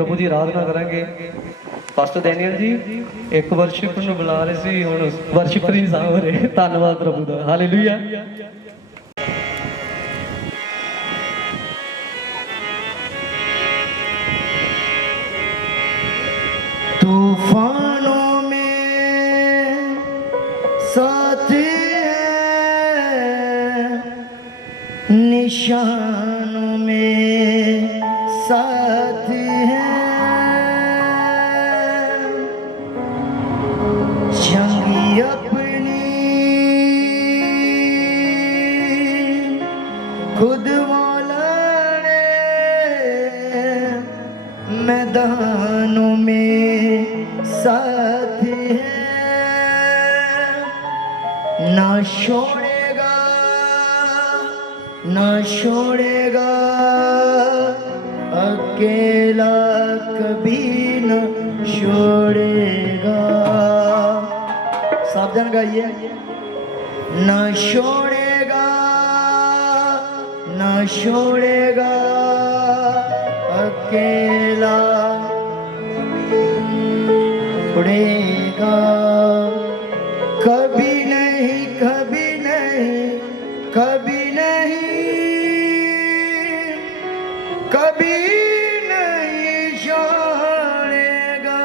प्रभु की आराधना करांगे। Pastor Daniel जी एक वर्शिप ਨੂੰ ਬੁਲਾ ਰਹੇ ਸੀ, ਹੁਣ ਵਰਸ਼ਿਪਰ ਹੀ ਸਾਂਭ ਰਹੇ। ਧੰਨਵਾਦ ਪ੍ਰਭੂ ਦਾ, ਹਾਲੇਲੂਇਆ। तूफानों में साथी है, निशानों में साथी है, जंगी अपनी खुद मौला ने, मैदानों में साथी है, ना छोड़ेगा ना छोड़ेगा, अकेला कभी न छोड़ेगा। सावधान गाइए। ना छोड़ेगा ना छोड़ेगा, अकेला उड़ेगा, कभी नहीं कभी नहीं कभी नहीं कभी नहीं छोड़ेगा,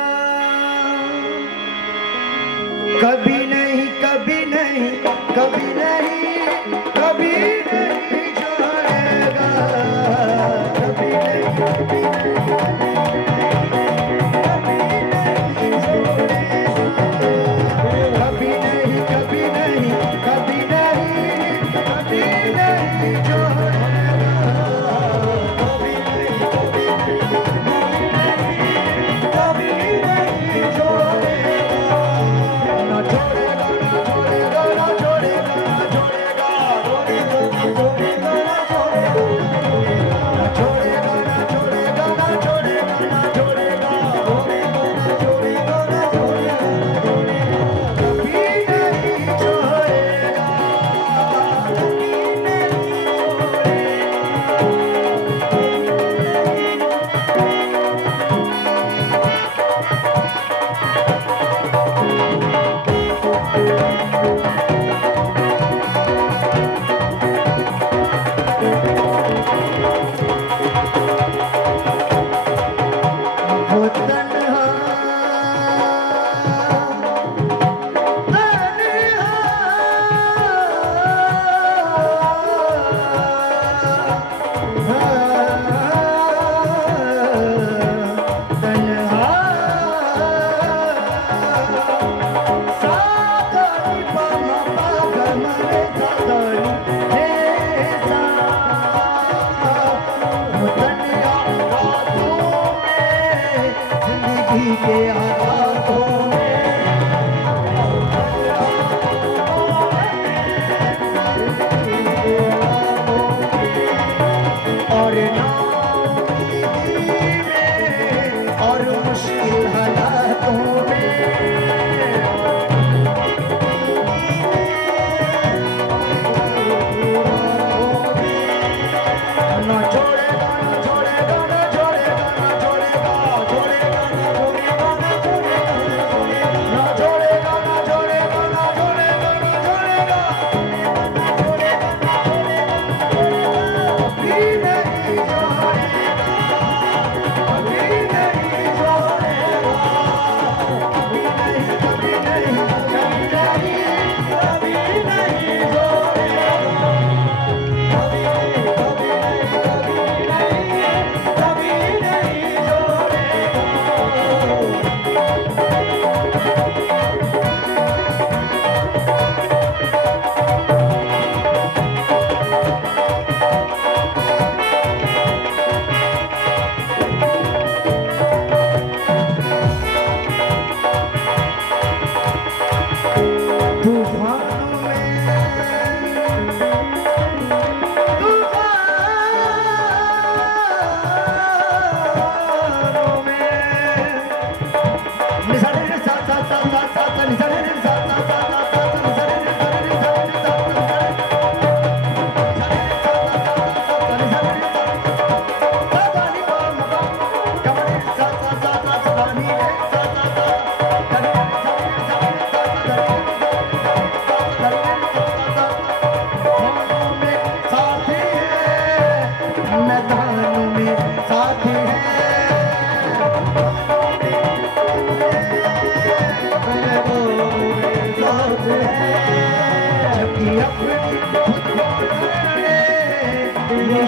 कभी नहीं कभी नहीं कभी नहीं कभी नहीं छोड़ेगा, कभी नहीं कभी नहीं के हाथों में और नाउमीदी में और मुश्किल हालातों में ना छोड़ेगा ना छोड़ेगा ना छोड़ेगा ना छोड़ेगा छोड़ेगा ना छोड़ेगा ना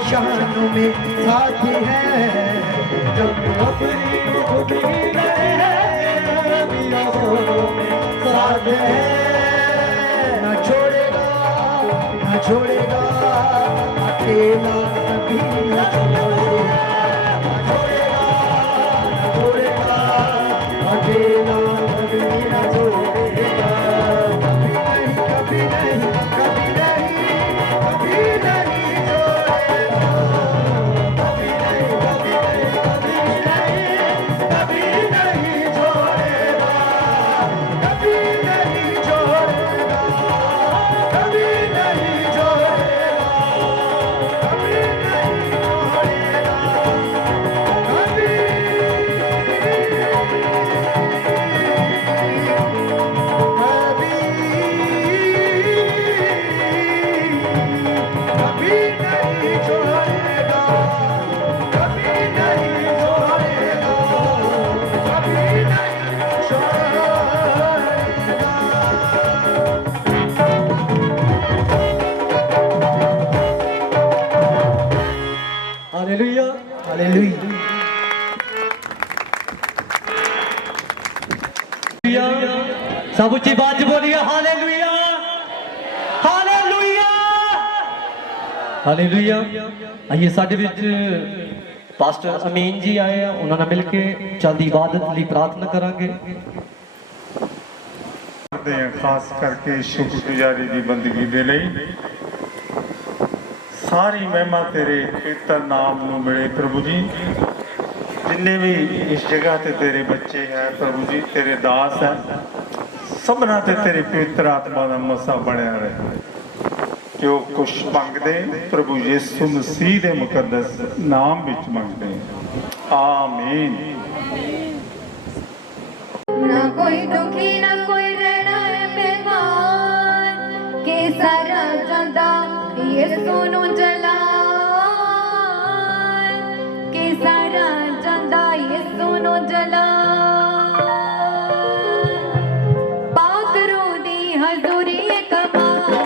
परेशानों में साथी है, जब अपनी खुदी रहे मेरा दोनों में साथ है। न छोड़ेगा न छोड़ेगा अकेला कभी न छोड़ेगा, न छोड़ेगा न छोड़ेगा अकेला कभी न छोड़ेगा। कभी नहीं कभी नहीं कभी नहीं कभी नहीं छोड़ेगा, कभी नहीं कभी नहीं कभी नहीं कभी नहीं छोड़ेगा, कभी नहीं छोड़ेगा, कभी नहीं छोड़ेगा, कभी नहीं छोड़ेगा, कभी नहीं छोड़ेगा, कभी नहीं छोड़ेगा। हालेलुया। हालेलुया। सब ऊंची बात बोलिए हालेलुया हालेलुया ਹਾਲੇਲੂਇਆ। ਆइए ਸਾਡੇ ਵਿੱਚ ਪਾਸਟਰ ਅਮੀਨ ਜੀ ਆਏ ਆ, ਉਹਨਾਂ ਨਾਲ ਮਿਲ ਕੇ ਚਲਦੀ ਇਬਾਦਤ ਲਈ ਪ੍ਰਾਰਥਨਾ ਕਰਾਂਗੇ। ਕਰਦੇ ਹਾਂ ਖਾਸ ਕਰਕੇ ਸ਼ੁਕਰਗੁਜ਼ਾਰੀ ਦੀ ਬੰਦਗੀ ਦੇ ਲਈ। ਸਾਰੀ ਮਹਿਮਾ ਤੇਰੇ ਪਵਿੱਤਰ ਨਾਮ ਨੂੰ ਮਿਲੇ ਪ੍ਰਭੂ ਜੀ। ਜਿੰਨੇ ਵੀ ਇਸ ਜਗ੍ਹਾ ਤੇ ਤੇਰੇ ਬੱਚੇ ਹੈ ਪ੍ਰਭੂ ਜੀ, ਤੇਰੇ ਦਾਸ ਹੈ, ਸਭਨਾਂ ਤੇ ਤੇਰੀ ਪਵਿੱਤਰ ਆਤਮਾ ਦਾ ਮਸਾ ਬਣਿਆ ਰਹੇ। ਜੋ ਕੁਛ ਮੰਗਦੇ ਪ੍ਰਭੂ ਯਿਸੂ ਮਸੀਹ ਦੇ ਮੁਕੱਦਸ ਨਾਮ ਵਿੱਚ ਮੰਗਦੇ ਆਮੀਨ। ना कोई दुखी ना कोई रहना है बेगान, के सारा चंदा ये सोनू जलाल, के सारा चंदा ये सोनू जलाल। पाक रूदी हजूरी कमाल,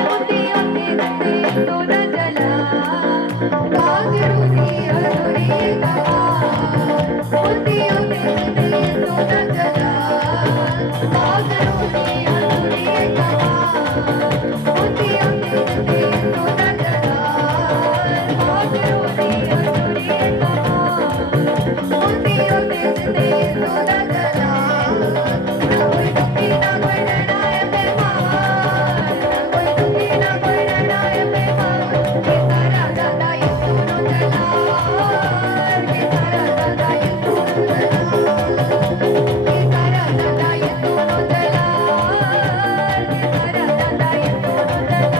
होती होती होती सोना जलाल। पाक रूदी हजूरी कमाल, होती होती होती सोना जलाल। पाक रूदी हजूरी कमाल, होती होती होती सोना जलाल। पाक रूदी हजूरी कमाल, होती होती होती सोना जलाल। ना कोई दुखी ना कोई रहना है बेमार, ना कोई दुखी ना कोई रहना है बेमार। के सारा दादा ये सोनू जलाल, के सारा दादा ये सोनू जलाल, के सारा दादा ये सोनू जलाल, के सारा दादा ये सोनू जलाल,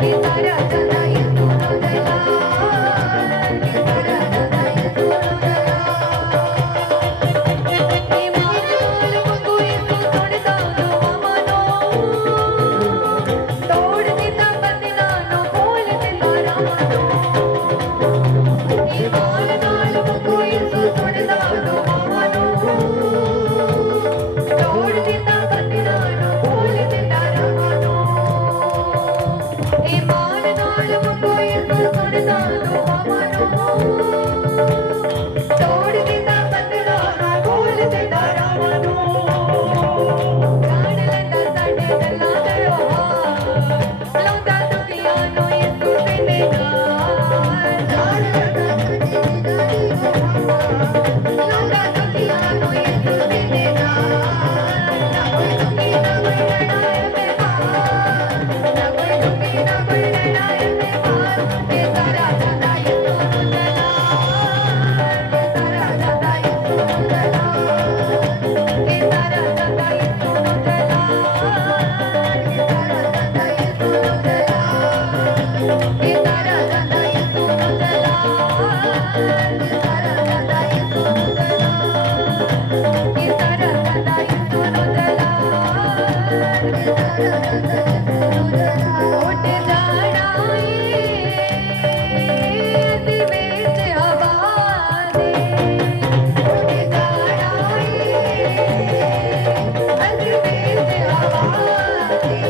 के सारा दादा ये सोनू जलाल, के सारा दादा ये सोनू जलाल। ईमान को इसको छोड़ता दो मानो, तोड़ देता बंदना नो बोल देता रामनो। ईमान नाल को इसको छोड़ता दो मानो, तोड़ देता बंदना नो बोल देता रामनो। ईमान नाल को इसको छोड़ता दो मानो, तोड़ देता बंदना नो बोल देता रामनो। जान लेता साडे गल्लां दा रोहा, लाउंदा दुखियां नूं यसू दे नाल। जान लेता साडे गल्लां दा रोहा, लाउंदा दुखियां नूं यसू दे नाल। ना कोई दुखी ना कोई रहना है बेमार, ना कोई दुखी ना कोई रहना है बेमार। के सारा दादा यसू नूं जलाल, के सारा दादा यसू नूं जलाल, के सारा दादा यसू नूं जलाल, के सारा दादा यसू नूं जलाल, के सारा दादा यसू नूं जलाल, के सारा दादा यसू नूं जलाल, के सारा दादा यसू नूं जलाल, के सारा दादा यसू नूं जलाल। उठ जाना दी विच हवा दे, उठ जाना अज विच हवा दे।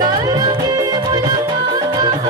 करांगे मुलाकात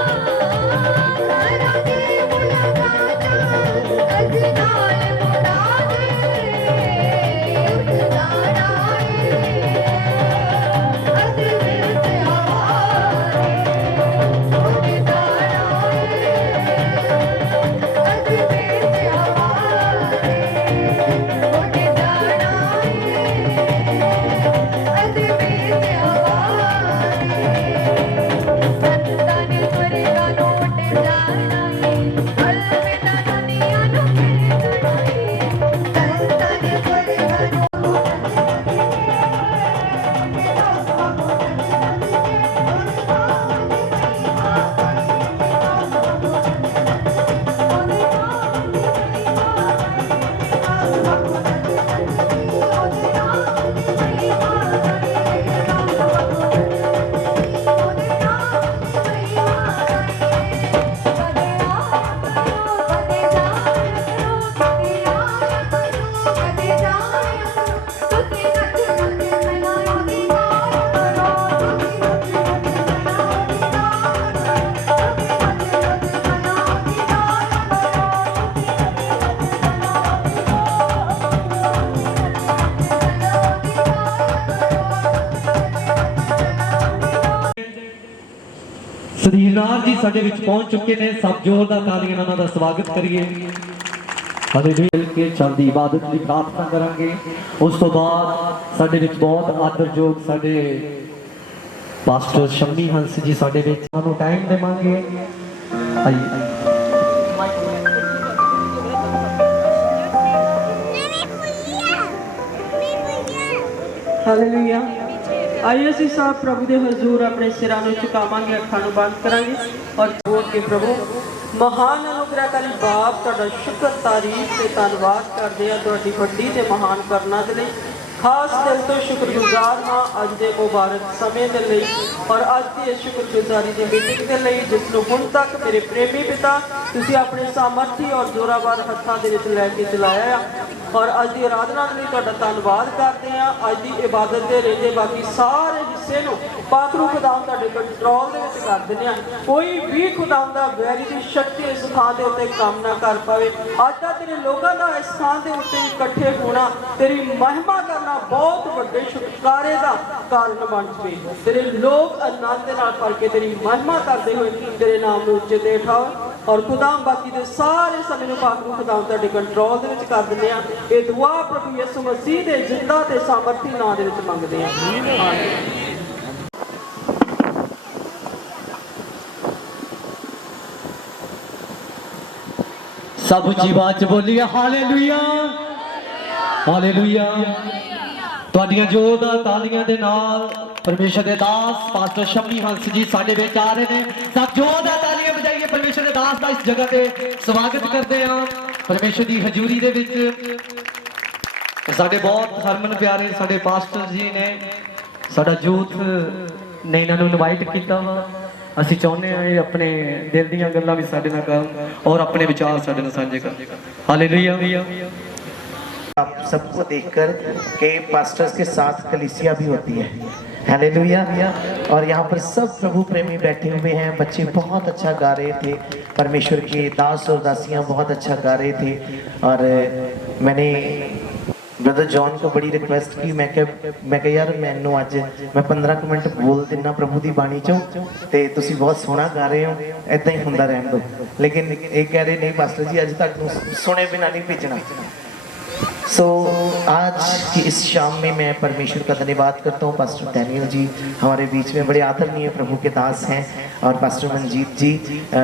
ਸੁਦੀਨਾਰ ਜੀ ਸਾਡੇ ਵਿੱਚ ਪਹੁੰਚ ਚੁੱਕੇ ਨੇ। ਸਭ ਜ਼ੋਰਦਾਰ ਤਾਲੀਆਂ ਨਾਲ ਉਹਨਾਂ ਦਾ ਸਵਾਗਤ ਕਰੀਏ। ਹਾਲੇਲੂਇਆ। ਮਿਲ ਕੇ ਚਲਦੀ ਇਬਾਦਤ ਲਈ ਪ੍ਰਾਰਥਨਾ ਕਰਾਂਗੇ। ਉਸ ਤੋਂ ਬਾਅਦ ਸਾਡੇ ਵਿੱਚ ਬਹੁਤ ਆਦਰਯੋਗ ਸਾਡੇ ਪਾਸਟਰ ਸ਼ੰਮੀ ਹੰਸ ਜੀ ਸਾਡੇ ਵਿੱਚ ਸਾਨੂੰ ਟਾਈਮ ਦੇਵਾਂਗੇ। ਆइए ਹਾਲੇਲੂਇਆ। ਆइए ਅਸੀਂ ਸਭ ਪ੍ਰਭੂ ਦੇ ਹਜ਼ੂਰ ਆਪਣੇ ਸਿਰਾਂ ਨੂੰ ਝੁਕਾਵਾਂਗੇ, ਅੱਖਾਂ ਨੂੰ ਬੰਦ ਕਰਾਂਗੇ ਔਰ ਬੋਲ ਕੇ ਪ੍ਰਭੂ ਮਹਾਨ ਅਨੁਗ੍ਰਹਕਾਰੀ ਬਾਪ ਤੁਹਾਡਾ ਸ਼ੁਕਰ ਤਾਰੀਫ ਤੇ ਧੰਨਵਾਦ ਕਰਦੇ ਆ ਤੁਹਾਡੀ ਵੱਡੀ ਤੇ ਮਹਾਨ ਕਰਨਾ ਦੇ ਲਈ। ਖਾਸ ਦਿਲ ਤੋਂ ਸ਼ੁਕਰਗੁਜ਼ਾਰ ਹਾਂ ਅੱਜ ਦੇ ਮੁਬਾਰਕ ਸਮੇਂ ਦੇ ਲਈ ਔਰ ਅੱਜ ਦੀ ਇਸ ਸ਼ੁਕਰਗੁਜ਼ਾਰੀ ਦੀ ਮੀਟਿੰਗ ਦੇ ਲਈ ਜਿਸ ਨੂੰ ਹੁਣ ਤੱਕ ਮੇਰੇ ਪ੍ਰੇਮੀ ਪਿਤਾ ਤੁਸੀਂ ਆਪਣੇ ਸਾਮਰਥੀ ਔਰ ਜ਼ੋਰਾਵਰ ਹੱਥਾਂ ਦੇ ਵਿੱਚ ਲੈ ਕੇ ਚਲਾਇਆ ਆ ਔਰ ਅੱਜ ਦੀ ਆਰਾਧਨਾ ਲਈ ਤੁਹਾਡਾ ਧੰਨਵਾਦ ਕਰਦੇ ਆ। ਅੱਜ ਦੀ ਇਬਾਦਤ ਦੇ ਰਹਿੰਦੇ ਬਾਕੀ ਸਾਰੇ ਹਿੱਸੇ ਨੂੰ ਪਾਤਰੂ ਖੁਦਾਵੰਦ ਤੁਹਾਡੇ ਕੰਟਰੋਲ ਦੇ ਵਿੱਚ ਕਰ ਦਿੰਦੇ ਆ। ਕੋਈ ਵੀ ਖੁਦਾਵੰਦ ਦਾ ਵੈਰੀ ਦੀ ਸ਼ਕਤੀ ਇਸ ਥਾਂ ਦੇ ਉੱਤੇ ਕੰਮ ਨਾ ਕਰ ਪਾਵੇ। ਅੱਜ ਦਾ ਤੇਰੇ ਲੋਕਾਂ ਦਾ ਇਸ ਥਾਂ ਦੇ ਉੱਤੇ ਇਕੱਠੇ ਹੋਣਾ ਤੇਰੀ ਮਹਿਮਾ ਕਰਨਾ ਬਹੁਤ ਵੱਡੇ ਛੁਟਕਾਰੇ ਦਾ ਕਾਰਨ ਬਣ ਜਵੇ। ਤੇਰੇ ਲੋਕ ਆਨੰਦ ਦੇ ਨਾਲ ਭਰ ਕੇ ਤੇਰੀ ਮਹਿਮਾ ਕਰਦੇ ਹੋਏ ਤੇਰੇ ਨਾਮ ਨੂੰ ਉੱਚੇ ਤੇ ਉਠਾਓ ਔਰ ਖੁਦਾਵੰਦ ਬਾਕੀ ਦੇ ਸਾਰੇ ਸਮੇਂ ਨੂੰ ਪਾਤਰੂ ਖੁਦਾਵੰਦ ਤੁਹਾਡੇ ਕੰਟਰੋਲ ਦੇ ਵਿੱਚ ਕਰ ਦਿੰਦੇ ਆ। ਇਹ ਦੁਆ ਪ੍ਰਭੂ ਯਿਸੂ ਮਸੀਹ ਦੇ ਜਿੰਦਾ ਤੇ ਸਾਮਰਥੀ ਨਾਮ ਦੇ ਵਿੱਚ ਮੰਗਦੇ ਆ। सब ਉੱਚੀ ਆਵਾਜ਼ 'ਚ ਬੋਲੀਏ ਹਾਲੇਲੂਇਆ ਹਾਲੇਲੂਇਆ। ਤੁਹਾਡੀਆਂ ਜ਼ੋਰਦਾਰ ਤਾਲੀਆਂ ਦੇ ਨਾਲ ਪਰਮੇਸ਼ਰ ਦੇ ਦਾਸ ਪਾਸਟਰ ਸ਼ੰਮੀ ਹੰਸ ਜੀ ਸਾਡੇ ਵਿੱਚ ਆ ਰਹੇ ਨੇ। ਸਭ ਜ਼ੋਰਦਾਰ ਤਾਲੀਆਂ ਵਜਾਈਏ ਪਰਮੇਸ਼ਰ ਦੇ ਦਾਸ ਦਾ ਇਸ ਜਗ੍ਹਾ ਤੇ ਸਵਾਗਤ ਕਰਦੇ ਹਾਂ ਪਰਮੇਸ਼ਰ ਦੀ ਹਜ਼ੂਰੀ ਦੇ ਵਿੱਚ। ਸਾਡੇ ਬਹੁਤ ਹਰਮਨ ਪਿਆਰੇ ਸਾਡੇ ਪਾਸਟਰ ਜੀ ਨੇ, ਸਾਡਾ ਯੂਥ ਨੇ ਇਹਨਾਂ ਨੂੰ ਇਨਵਾਈਟ ਕੀਤਾ ਵਾ। ਅਸੀਂ ਚਾਹੁੰਦੇ ਹਾਂ ਇਹ ਆਪਣੇ ਦਿਲ ਦੀਆਂ ਗੱਲਾਂ ਵੀ ਸਾਡੇ ਨਾਲ ਕਰਨ ਔਰ ਆਪਣੇ ਵਿਚਾਰ ਸਾਡੇ ਨਾਲ ਸਾਂਝੇ ਕਰਨ। हालेलुया। आप सबको देखकर के पास्टर्स के साथ कलीसिया भी होती है। हालेलुया। और यहाँ पर सब प्रभु प्रेमी बैठे हुए हैं। बच्चे बहुत अच्छा गा रहे थे, परमेश्वर के दास और दासियाँ बहुत अच्छा गा रहे थे। और मैंने ब्रदर जॉन को बड़ी रिक्वेस्ट की, मैं कहा यार मैनू अज मैं 15 मिनट बोल देना प्रभु की बाणी चों ते तुसी बहुत सोहना गा रहे हो, ऐदा ही हुंदा रहन दो। लेकिन ये कह रहे नहीं पास्टर जी अज तक सुने बिना नहीं भेजना। सो आज की इस शाम में मैं परमेश्वर का धन्यवाद करता हूँ। पास्टर डैनियल जी हमारे बीच में बड़े आदरणीय प्रभु के दास हैं और पास्टर मनजीत जी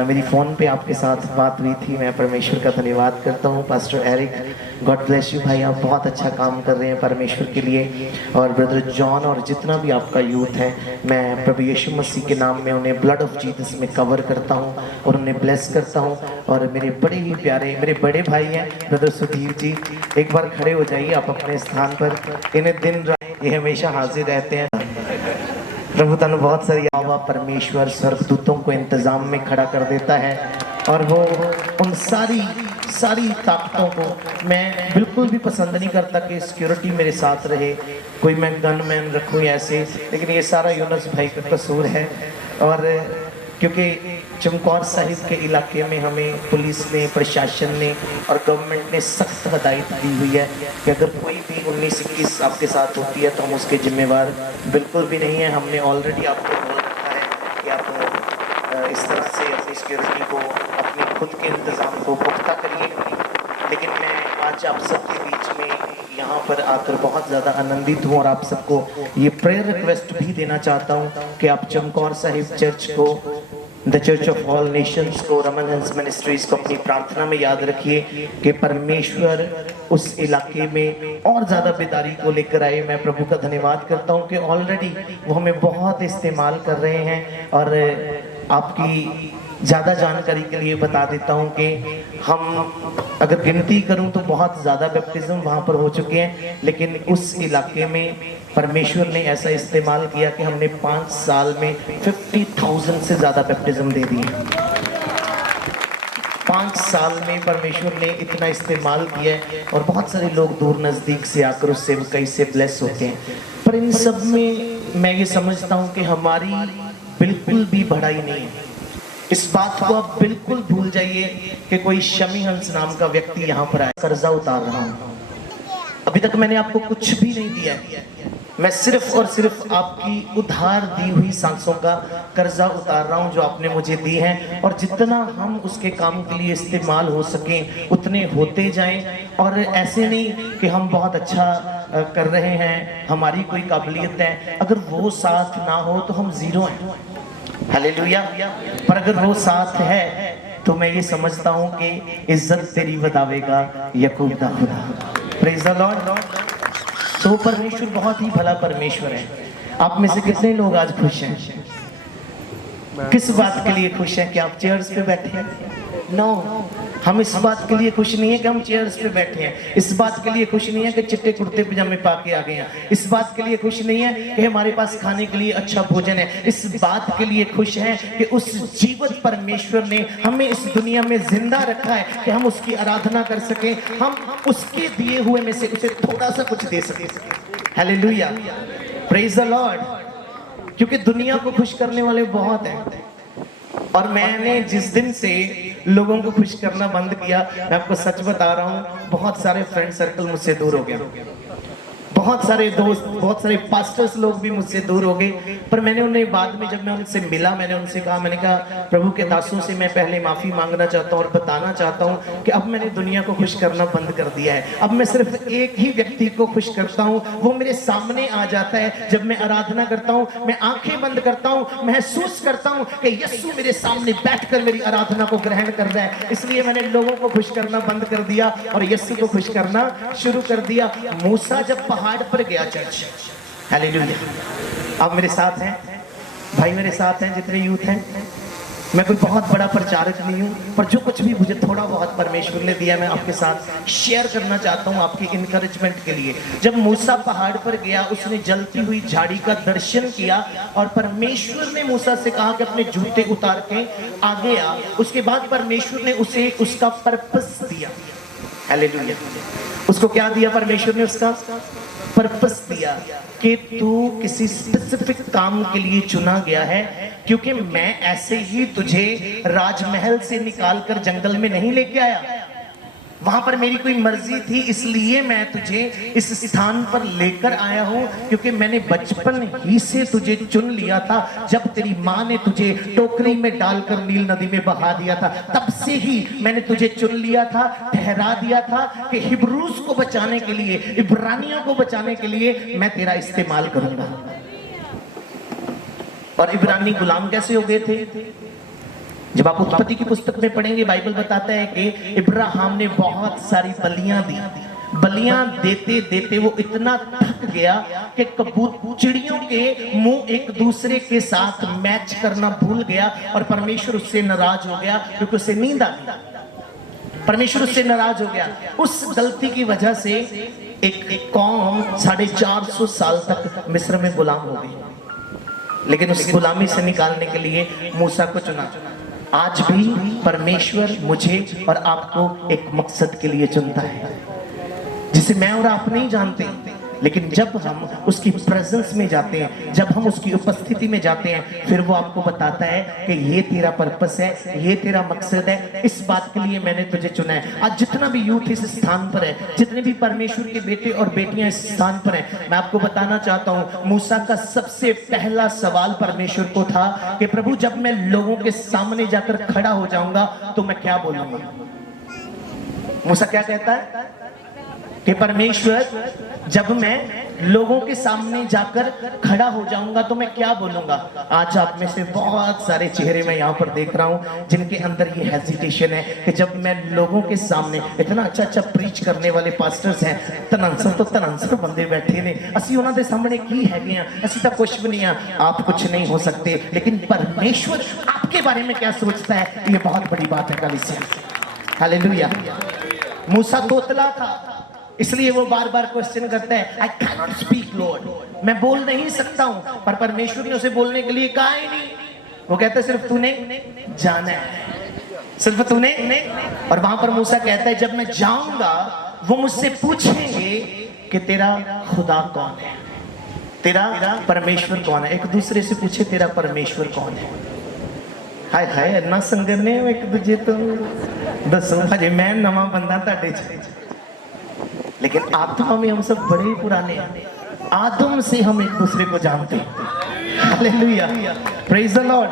मेरी फ़ोन पे आपके साथ बात हुई थी, मैं परमेश्वर का धन्यवाद करता हूँ। Pastor Eric God bless you भाई, आप बहुत अच्छा काम कर रहे हैं परमेश्वर के लिए। और ब्रदर जॉन और जितना भी आपका यूथ है मैं प्रभु यीशु मसीह के नाम में उन्हें ब्लड ऑफ जीसस में कवर करता हूँ और उन्हें ब्लेस करता हूँ। और मेरे बड़े ही प्यारे मेरे बड़े भाई हैं ब्रदर सुधीर जी, एक बार खड़े हो जाइए आप अपने स्थान पर। इन्हें दिन रात ये हमेशा हाजिर रहते हैं। प्रभु तनु बहुत सारी आवा परमेश्वर स्वर्गदूतों को इंतजाम में खड़ा कर देता है और वो उन सारी ताकतों को, मैं बिल्कुल भी पसंद नहीं करता कि सिक्योरिटी मेरे साथ रहे, कोई मैं गनमैन रखूँ ऐसे, लेकिन ये सारा यूनुस भाई का कसूर है। और क्योंकि चमकौर साहिब के इलाके में हमें पुलिस ने, प्रशासन ने और गवर्नमेंट ने सख्त हदायत दी हुई है कि अगर कोई भी 19-21 आपके साथ होती है तो हम उसके जिम्मेवार बिल्कुल भी नहीं है। हमने ऑलरेडी आपको बोल रखा है कि आप इस तरह से अपनी सिक्योरिटी को, अपने खुद के इंतज़ाम को पुख्ता करिए। लेकिन मैं आज आप सबके बीच में यहाँ पर आकर बहुत ज़्यादा आनंदित हूँ और आप सबको ये प्रेयर रिक्वेस्ट भी देना चाहता हूँ कि आप चमकौर साहिब चर्च को, the church of all Nations को, रमन हंस मिनिस्ट्रीज को अपनी प्रार्थना में याद रखिए कि परमेश्वर उस इलाके में और ज़्यादा बेदारी को लेकर आए। मैं प्रभु का धन्यवाद करता हूँ कि ऑलरेडी वो हमें बहुत इस्तेमाल कर रहे हैं। और आपकी ज़्यादा जानकारी के लिए बता देता हूँ कि हम अगर गिनती करूँ तो बहुत ज़्यादा बैप्टिज्म वहाँ पर हो चुके हैं, लेकिन उस इलाके में परमेश्वर ने ऐसा इस्तेमाल किया कि हमने 5 साल में 50,000 से ज़्यादा बैप्टिज्म दे दिए। 5 साल में परमेश्वर ने इतना इस्तेमाल किया है और बहुत सारे लोग दूर नज़दीक से आकर उससे कई से ब्लेस होते हैं। पर इन सब में मैं ये समझता हूँ कि हमारी बिल्कुल भी बढ़ाई नहीं है। इस बात को आप बिल्कुल भूल जाइए कि कोई शमी हंस नाम का व्यक्ति यहाँ पर आया, कर्जा उतार रहा हूँ। अभी तक मैंने आपको कुछ भी नहीं दिया है, मैं सिर्फ और सिर्फ आपकी उधार दी हुई सांसों का कर्जा उतार रहा हूं जो आपने मुझे दी हैं, और जितना हम उसके काम के लिए इस्तेमाल हो सकें उतने होते जाएं। और ऐसे नहीं कि हम बहुत अच्छा कर रहे हैं, हमारी कोई काबिलियत है, अगर वो साथ ना हो तो हम जीरो हैं। हालेलुया। पर अगर वो साथ है तो मैं ये समझता हूं कि इज्जत तेरी बतावेगा यकूब दा खुदा। Praise the Lord. तो परमेश्वर बहुत ही भला परमेश्वर है। आप में से कितने लोग आज खुश हैं? किस बात के लिए खुश हैं? कि आप चेयर्स पे बैठे हैं? नो, हम इस बात के लिए खुश नहीं है कि हम चेयर्स पे बैठे हैं। इस बात के लिए खुश नहीं है कि चिट्टे कुर्ते पजामे पा के आ गए हैं। इस बात के लिए खुश नहीं है कि हमारे पास खाने के लिए अच्छा भोजन है। इस बात के लिए खुश हैं कि उस जीवित परमेश्वर ने हमें इस दुनिया में जिंदा रखा है कि हम उसकी आराधना कर सकें, हम उसके दिए हुए में से उसे थोड़ा सा कुछ दे सकें। Hallelujah, praise the Lord. क्योंकि दुनिया को खुश करने वाले बहुत हैं, और मैंने जिस दिन से लोगों को खुश करना बंद किया, मैं आपको सच बता रहा हूं, बहुत सारे फ्रेंड सर्कल मुझसे दूर हो गया, बहुत सारे दोस्त, बहुत सारे पास्टर्स लोग भी मुझसे दूर हो गए। पर मैंने उन्हें बाद में जब मैं उनसे मिला, मैंने उनसे कहा, मैंने कहा प्रभु के दासों से मैं पहले माफी मांगना चाहता हूं और बताना चाहता हूं कि अब मैंने दुनिया को खुश करना बंद कर दिया है। अब मैं सिर्फ एक ही व्यक्ति को खुश करता हूं, वो मेरे सामने आ जाता है। जब मैं आराधना करता हूं, मैं आंखें बंद करता हूं, महसूस करता हूं कि यीशु मेरे सामने बैठकर मेरी आराधना को ग्रहण कर रहा है। इसलिए मैंने लोगों को खुश करना बंद कर दिया और यीशु को खुश करना शुरू कर दिया। मूसा जब पहाड़ पर गया चर्च, हालेलुया। आप मेरे साथ हैं भाई, मेरे साथ हैं जितने यूथ हैं। मैं कोई बहुत बड़ा प्रचारक नहीं हूं, पर जो कुछ भी मुझे थोड़ा बहुत परमेश्वर ने दिया मैं आपके साथ शेयर करना चाहता हूं आपकी इंकरेजमेंट के लिए। जब मूसा पहाड़ पर गया, उसने जलती हुई झाड़ी का दर्शन किया और परमेश्वर ने मूसा से कहा कि अपने जूते उतार के आगे आ। उसके बाद परमेश्वर ने उसे उसका पर्पस दिया। हालेलुया। उसको क्या दिया परमेश्वर ने? उसका पर्पस दिया कि तू किसी स्पेसिफिक काम के लिए चुना गया है, क्योंकि मैं ऐसे ही तुझे राजमहल से निकालकर जंगल में नहीं लेके आया। वहां पर मेरी कोई मर्जी थी, इसलिए मैं तुझे इस स्थान पर लेकर आया हूं, क्योंकि मैंने बचपन ही से तुझे चुन लिया था। जब तेरी माँ ने तुझे टोकरी में डालकर नील नदी में बहा दिया था, तब से ही मैंने तुझे चुन लिया था, ठहरा दिया था कि हिब्रूस को बचाने के लिए, इब्रानियों को बचाने के लिए मैं तेरा इस्तेमाल करूंगा। और इब्रानी गुलाम कैसे हो गए थे? जब आप उत्पत्ति की पुस्तक में पढ़ेंगे, बाइबल बताता है कि इब्राहिम ने बहुत सारी बलियां दी। बलियां देते देते वो इतना थक गया कि कबूतर चिड़ियों के मुंह एक दूसरे के साथ मैच करना भूल गया, और परमेश्वर उससे नाराज हो गया क्योंकि उसे नींद आ गई। परमेश्वर उससे नाराज हो गया। उस गलती की वजह से एक कौम 450 साल तक मिस्र में गुलाम हो गई। लेकिन उस गुलामी से निकालने के लिए मूसा को चुना। आज भी परमेश्वर मुझे और आपको एक मकसद के लिए चुनता है, जिसे मैं और आप नहीं जानते। लेकिन जब हम उसकी प्रेजेंस में जाते हैं, जब हम उसकी उपस्थिति में जाते हैं, फिर वो आपको बताता है कि ये तेरा पर्पस है, ये तेरा मकसद है, इस बात के लिए मैंने तुझे चुना है। आज जितना भी यूथ इस स्थान पर है, जितने भी परमेश्वर के बेटे और बेटियां इस स्थान पर हैं, मैं आपको बताना चाहता हूं, मूसा का सबसे पहला सवाल परमेश्वर को था कि प्रभु, जब मैं लोगों के सामने जाकर खड़ा हो जाऊंगा तो मैं क्या बोलूंगा? मूसा क्या कहता है कि परमेश्वर, जब मैं लोगों के सामने जाकर खड़ा हो जाऊंगा तो मैं क्या बोलूंगा? आज आप में से बहुत सारे चेहरे मैं यहाँ पर देख रहा हूँ जिनके अंदर ये हेजिटेशन है कि जब मैं लोगों के सामने, इतना अच्छा अच्छा प्रीच करने वाले पास्टर्स हैं, तनंसर बंदे बैठे ने, असी उन्हां दे सामने की हैगे आ, असी तो कुछ भी नहीं आ। आप कुछ नहीं हो सकते, लेकिन परमेश्वर आपके बारे में क्या सोचता है, ये बहुत बड़ी बात है कलीसिया। हालेलुया। मूसा तोतला था, इसलिए वो बार बार क्वेश्चन करता है, I can not speak Lord, मैं बोल नहीं सकता हूं। पर परमेश्वर ने उसे बोलने के लिए कहा ही नहीं। वो कहता है सिर्फ तूने जाना है, सिर्फ तूने। और वहां पर मूसा कहता है, जब मैं जाऊंगा वो मुझसे पूछेंगे कि तेरा खुदा कौन है, तेरा परमेश्वर कौन है। एक दूसरे से पूछे तेरा परमेश्वर कौन है। हाय हाय ना संगने एक दूजे तो दसो हजे मैं नवा बंदा ताडे च, लेकिन आत्मा में हम सब बड़े ही पुराने हैं। आदम से हम एक दूसरे को जानते हैं। Hallelujah, praise the Lord.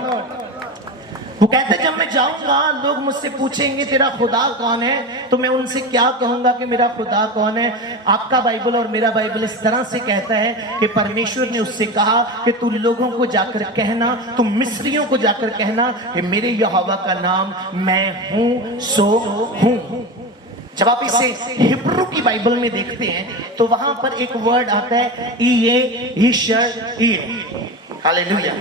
वो कहते जब मैं जाऊंगा लोग मुझसे पूछेंगे तेरा खुदा कौन है, तो मैं उनसे क्या कहूंगा कि मेरा खुदा कौन है। आपका बाइबल और मेरा बाइबल इस तरह से कहता है कि परमेश्वर ने उससे कहा कि तू लोगों को जाकर कहना, तुम मिस्रियों को जाकर कहना कि मेरे यहोवा का नाम मैं हूं सो हूं। जब आप इसे हिब्रू की बाइबल में देखते हैं तो वहां पर एक वर्ड आता है हालेलुया,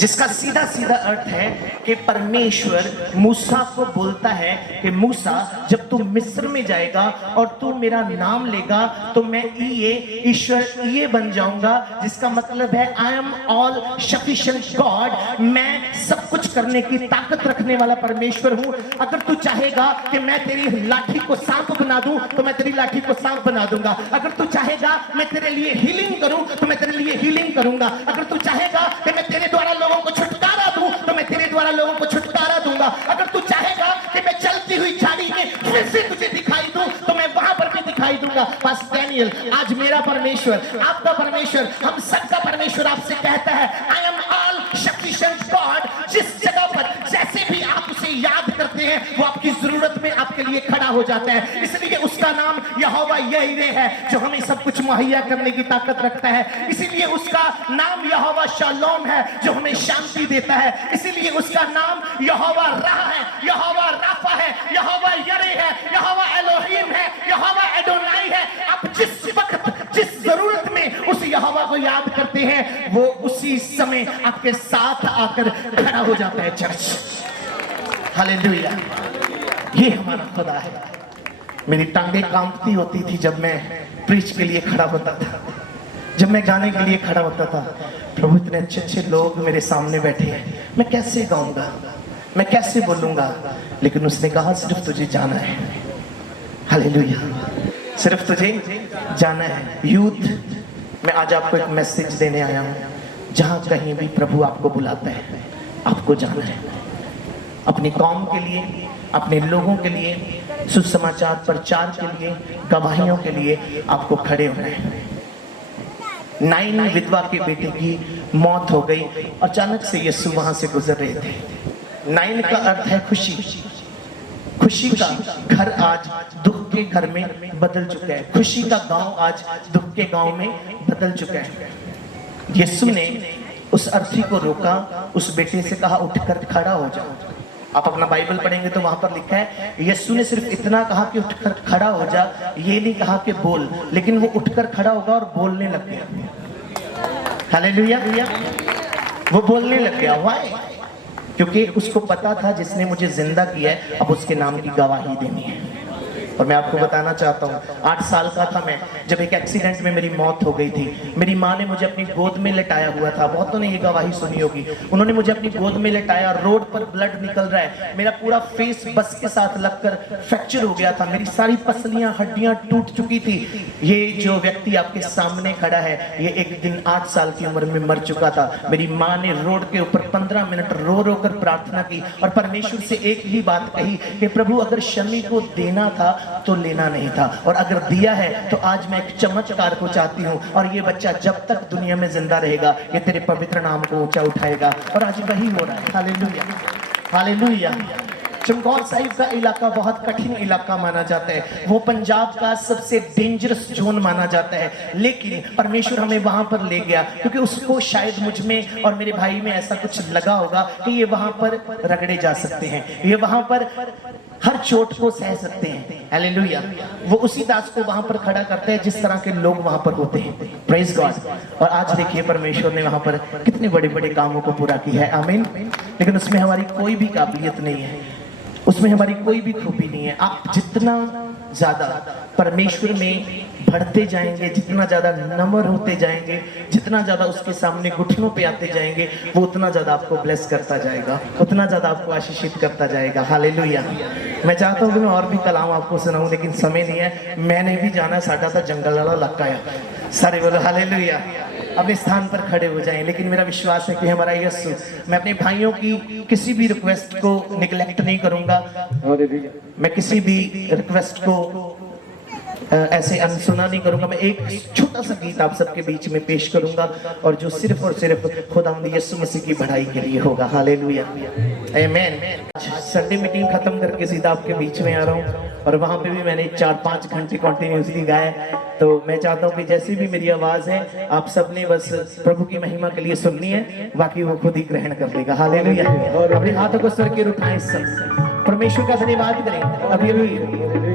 जिसका सीधा सीधा अर्थ है कि परमेश्वर मूसा को बोलता है कि मूसा जब तू मिस्र में जाएगा और तू मेरा नाम लेगा तो मैं ईश्वर ये बन जाऊंगा, जिसका मतलब है I am all sufficient God, मैं सब कुछ करने की ताकत रखने वाला परमेश्वर हूं। अगर तू चाहेगा कि मैं तेरी लाठी को सांप बना दूं तो मैं तेरी लाठी को सांप बना दूंगा। अगर तू चाहेगा मैं तेरे लिए हीलिंग करूं तो मैं तेरे लिए हीलिंग करूंगा। अगर तू चाहेगा कि मैं तेरे द्वारा लोगों को छुटकारा दूं तो मैं तेरे द्वारा लोगों को छुटकारा दूंगा। अगर तू चाहेगा कि मैं चलती हुई झाड़ी में फिर से तुझे दिखाई दूं तो मैं वहां पर भी दिखाई दूंगा। बस डैनियल, आज मेरा परमेश्वर, आपका परमेश्वर, हम सबका परमेश्वर आपसे कहता है I am all sufficient God. जिस जगह पर जैसे भी आप उसे याद करते हैं वो आपकी जरूरत में आपके लिए खड़ा हो जाता है। इसलिए उसका नाम यहोवा यहीरे है जो हमें सब कुछ मुहैया करने की ताकत रखता है। इसीलिए उसका नाम यहोवा शालोम है जो हमें शांति देता है। इसीलिए उसका नाम यहोवा राह है, यहोवा राफा है, यहोवा यरे है, यहोवा एलोहीम है, यहोवा एडोनाई है। आप जिस वक्त जिस जरूरत में उस यहोवा को याद करते हैं वो उसी समय आपके साथ आकर खड़ा हो जाता है। चर्च, हालेलुया, ये हमारा खुदा है। मेरी टांगें कांपती होती थी जब मैं प्रीच के लिए खड़ा होता था, जब मैं गाने के लिए खड़ा होता था। प्रभु इतने अच्छे अच्छे लोग मेरे सामने बैठे हैं, मैं कैसे गाऊंगा, मैं कैसे बोलूंगा। लेकिन उसने कहा सिर्फ तुझे जाना है। हालेलुया, सिर्फ तुझे जाना है। यूथ, मैं आज आपको एक मैसेज देने आया हूं। जहां कहीं भी प्रभु आपको बुलाता है आपको जाना है। अपनी कौम के लिए, अपने लोगों के लिए, सुसमाचार प्रचार के लिए, गवाहियों के लिए आपको खड़े होना है। नाइन विधवा के बेटे की मौत हो गई, अचानक से यीशु वहां से गुजर रहे थे। नाइन का अर्थ है खुशी। खुशी का घर आज दुख के घर में बदल चुका है। खुशी का गांव आज दुख के गांव में बदल चुका है। यीशु ने उस अर्थी को रोका, उस बेटे से कहा उठकर खड़ा हो जाओ। आप अपना बाइबल पढ़ेंगे तो वहां पर लिखा है यीशु ने सिर्फ इतना कहा कि उठकर खड़ा हो जा, ये नहीं कहा कि बोल, लेकिन वो उठकर खड़ा होगा और बोलने लग गया। हालेलुया, वो बोलने लग गया। व्हाई? क्योंकि उसको पता था जिसने मुझे जिंदा किया है अब उसके नाम की गवाही देनी है। और मैं आपको बताना चाहता हूँ, 8 साल का था मैं जब एक एक्सीडेंट में मेरी मौत हो गई थी। मेरी माँ ने मुझे अपनी गोद में लेटाया हुआ था। बहुतों ने ये गवाही सुनी होगी। उन्होंने मुझे अपनी गोद में लेटाया, रोड पर ब्लड निकल रहा है, मेरा पूरा फेस बस के साथ लगकर फ्रैक्चर हो गया था, मेरी सारी पसलियां हड्डियां टूट चुकी थी। ये जो व्यक्ति आपके सामने खड़ा है ये एक दिन 8 साल की उम्र में मर चुका था। मेरी माँ ने रोड के ऊपर 15 मिनट रो रो कर प्रार्थना की और परमेश्वर से एक ही बात कही कि प्रभु अगर शमी को देना था तो लेना नहीं था, और अगर दिया है तो आज मैं एक चमत्कार को चाहती हूँ और ये बच्चा जब तक दुनिया में जिंदा रहेगा ये तेरे पवित्र नाम को ऊंचा उठाएगा। और आज वही हो रहा है। Hallelujah, hallelujah. चमकौर साहिब का इलाका बहुत कठिन इलाका माना जाता है, वो पंजाब का सबसे डेंजरस जोन माना जाता है, लेकिन परमेश्वर हमें वहां पर ले गया क्योंकि उसको शायद मुझ में और मेरे भाई में ऐसा कुछ लगा होगा कि ये वहां पर रगड़े जा सकते हैं, ये वहां पर हर चोट को सह सकते हैं। हालेलुया। वो उसी दास को वहां पर खड़ा करते हैं जिस तरह के लोग वहां पर होते हैं। Praise God. और आज देखिए परमेश्वर ने वहां पर कितने बड़े बड़े कामों को पूरा किया है। आमीन। लेकिन उसमें हमारी कोई भी काबिलियत नहीं है, उसमें हमारी कोई भी खूबी नहीं है। आप जितना ज्यादा परमेश्वर में बढ़ते जाएंगे, जितना ज्यादा नम्र होते जाएंगे, जितना ज्यादा उसके सामने घुटनों पे आते जाएंगे, वो उतना ज्यादा आपको ब्लेस करता जाएगा, उतना ज्यादा आपको आशीषित करता जाएगा। हालेलुया। मैं चाहता हूँ कि मैं और भी कलाम आपको सुनाऊं, लेकिन समय नहीं है। मैंने भी जाना, साडा था जंगल वाला इलाका है। सारे बोलो हालेलुया। अपने स्थान पर खड़े हो जाएं। लेकिन मेरा विश्वास है कि हमारा यीशु, मैं अपने भाइयों की किसी भी रिक्वेस्ट को निगलेक्ट नहीं करूंगा, मैं किसी भी रिक्वेस्ट को ऐसे अनसुना नहीं करूंगा। मैं एक छोटा सा गीत आप सबके बीच में पेश करूंगा और जो सिर्फ और सिर्फ खुदावंद यीशु मसीह की बढ़ाई के लिए होगा। हालेलुया, आमीन। संडे मीटिंग खत्म करके सीधा आपके बीच में आ रहा हूँ और वहां पे भी मैंने 4-5 घंटे कंटिन्यूसली गाया। तो मैं चाहता हूँ कि जैसी भी मेरी आवाज है आप सबने बस प्रभु की महिमा के लिए सुननी है, बाकी वो खुद ही ग्रहण कर लेगा। हालेलुया। और अपने हाथों को सर के उठाएं, सब परमेश्वर का धन्यवाद करें। अभी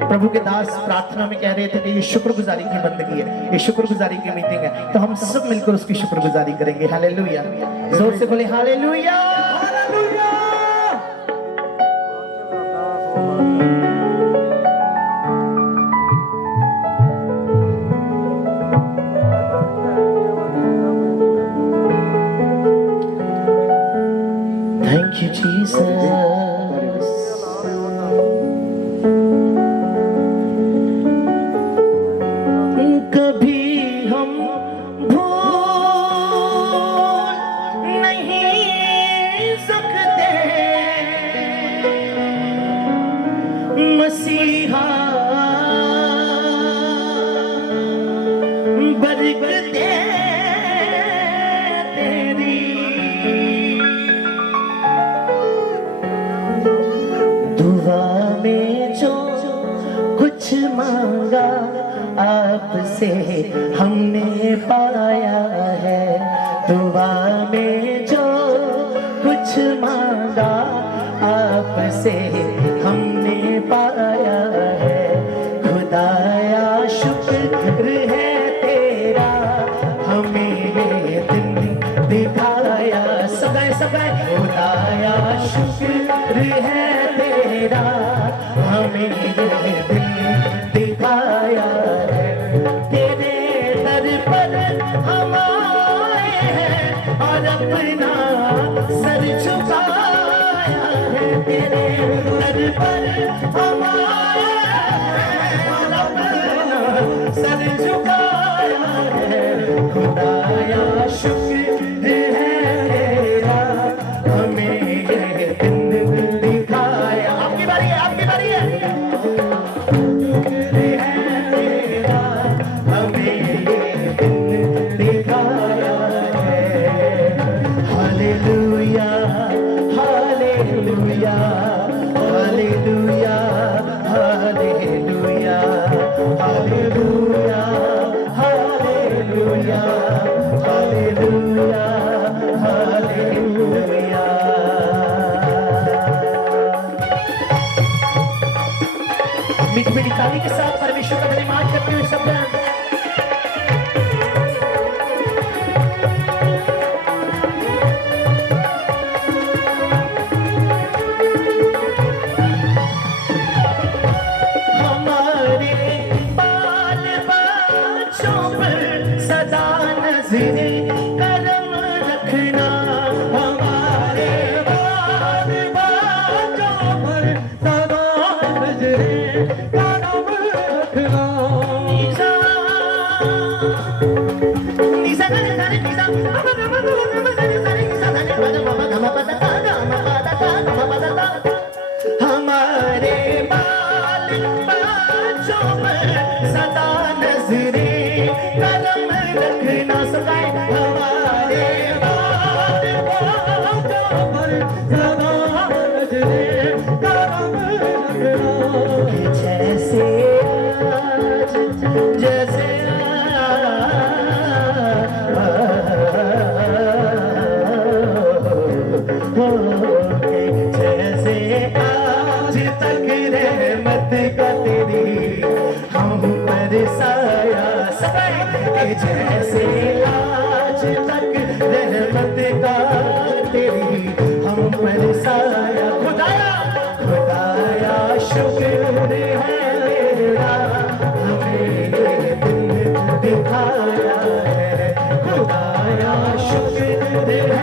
प्रभु के दास प्रार्थना में कह रहे थे कि ये शुक्रगुजारी की बंदगी है, ये शुक्रगुजारी की मीटिंग है, तो हम सब मिलकर उसकी शुक्रगुजारी करेंगे। हालेलुया, जोर से बोले hallelujah, hallelujah. Thank you Jesus. मांगा आपसे हमने पाया है, दुआ में जो कुछ मांगा आपसे हमने पाया है। खुदाया शुक्र है तेरा, हमें ये दिन दिखाया। सबे खुदाया शुक्र है तेरा, हमें ये दिन दिखाया है। तेरे दर पर हम आए हैं और अपना सर झुकाया है। तेरे दर पर हम आए हैं और अपना सर झुकाया है। खुदाया शुक्र है तेरा, हमें ये दिन दिखाया। आपकी बारी है, आपकी बारी है। मीठी ताली के साथ परमेश्वर का धन्यवाद करते हुए सब हमारे बाल बच्चों पर सदा नजरे करम रखना। हमारे बाल बच्चों पर सदा नजरे हमारे बाल बच्चों पर सदा नजरे करम रखना। सदाए हमारे बाल बच्चों पर सदा नजरे करम रखना। जैसे आज जैसे आज तक रहमत का तेरी हम पर साया। जैसे आज तक रहमत का तेरी हम पर साया। खुदाया शुक्र है तेरा, हमें ये दिन दिखाया है। खुदाया शुक्र है तेरा,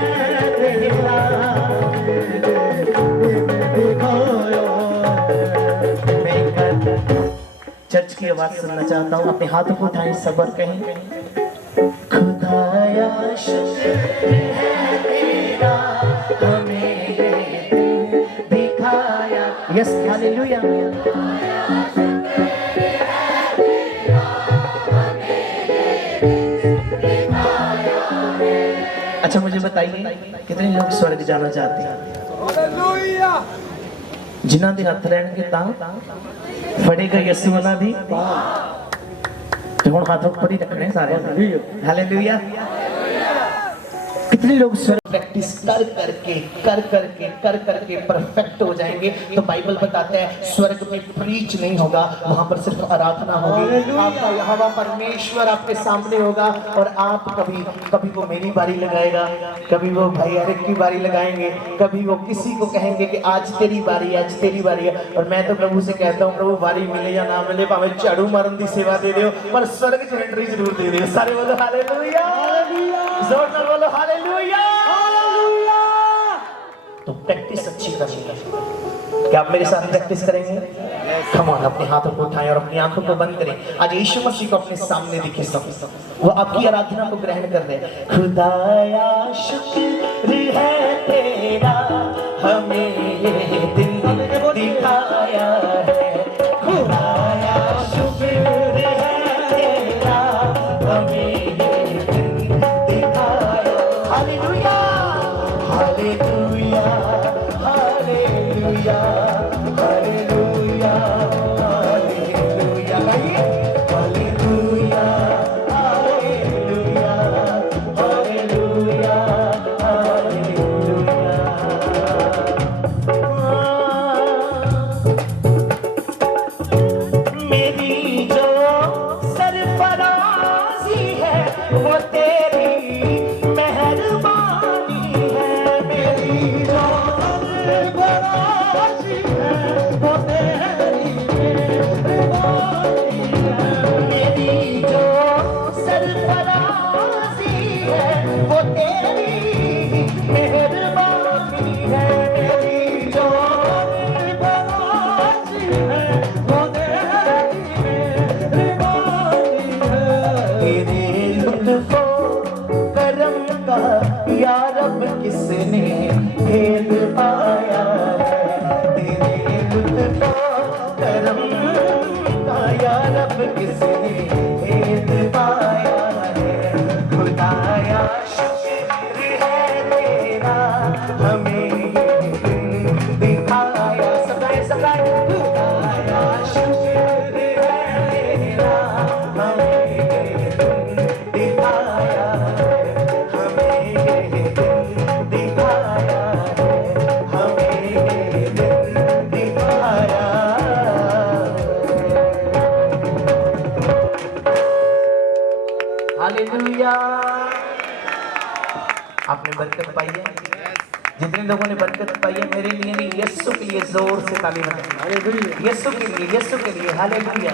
चर्च की आवाज सुनना चाहता हूँ। अपने हाथों को उठाएं, सबर कहें। खुदाया शुक्र है तेरा, हमें ये दिन दिखाया। Yes, hallelujah. अच्छा मुझे बताइए कितने लोग स्वर्ग जाना चाहते हैं? जिन्हों के हथ रहने तां फड़ेगा यसु उन्हां दी ते हुण हाथ ऊपर ही रखने सारे। हालेलुया। कितने लोग स्वर्ग प्रैक्टिस कर करके परफेक्ट हो जाएंगे? तो बाइबल बताता है स्वर्ग में प्रीच नहीं होगा, वहां पर सिर्फ आराधना होगी। आपका यहोवा परमेश्वर आपके सामने होगा और आप कभी वो मेरी बारी लगाएगा, कभी वो भाई अरिक की बारी लगाएंगे, कभी वो किसी को कहेंगे कि आज तेरी बारी है, आज तेरी बारी है। और मैं तो प्रभु से कहता हूँ प्रभु बारी मिले या ना मिले, भावे झाड़ू मारन की सेवा दे दो पर स्वर्ग च एंट्री जरूर दे दो। सारे बोलो हालेलुया, जोरदार बोलो हालेलुया। तो प्रैक्टिस अच्छी करिए। क्या आप मेरे साथ प्रैक्टिस करेंगे? कम ऑन, अपने हाथों को उठाएं और अपनी आंखों को बंद करें। आज यीशु मसीह को अपने सामने दिखे सब, वो आपकी आराधना को ग्रहण कर रहे हैं। खुदाया शुक्र है तेरा, हमें ये दिन दिखाया है। खुदाया शुक्र है तेरा, हमें ये दिन दिखाया। Hallelujah hallelujah hallelujah hallelujah hallelujah hallelujah hallelujah hallelujah. मेरी जो सरफराजी है वो तेरी मेहरबानी है। मेरी जो सरफराजी है वो तेरी मेहरबानी है। मेरी जो सरफराजी है वो तेरी मेहरबानी है। मेरी जो सरफराजी है वो तेरी मेहरबानी है। तेरे लुत्फो करम का या रब किसने भेद पाया है? तेरे लुत्फो करम का या रब किसने भेद पाया है? खुदाया शुक्र है तेरा, हमें ये दिन दिखाया। सगाए खुदाया शुक्र है तेरा, हमें ये दिन दिखाया है। हमें ये दिन दिखाया है। हमें ये दिन दिखाया। हालेलुया। आपने बरकत पाई है? जितने लोगों ने बरकत पाई है मेरे लिए नहीं, यीशु के लिए जोर से ताली बजाएं। यीशु के लिए, यीशु के लिए। हालेलुया।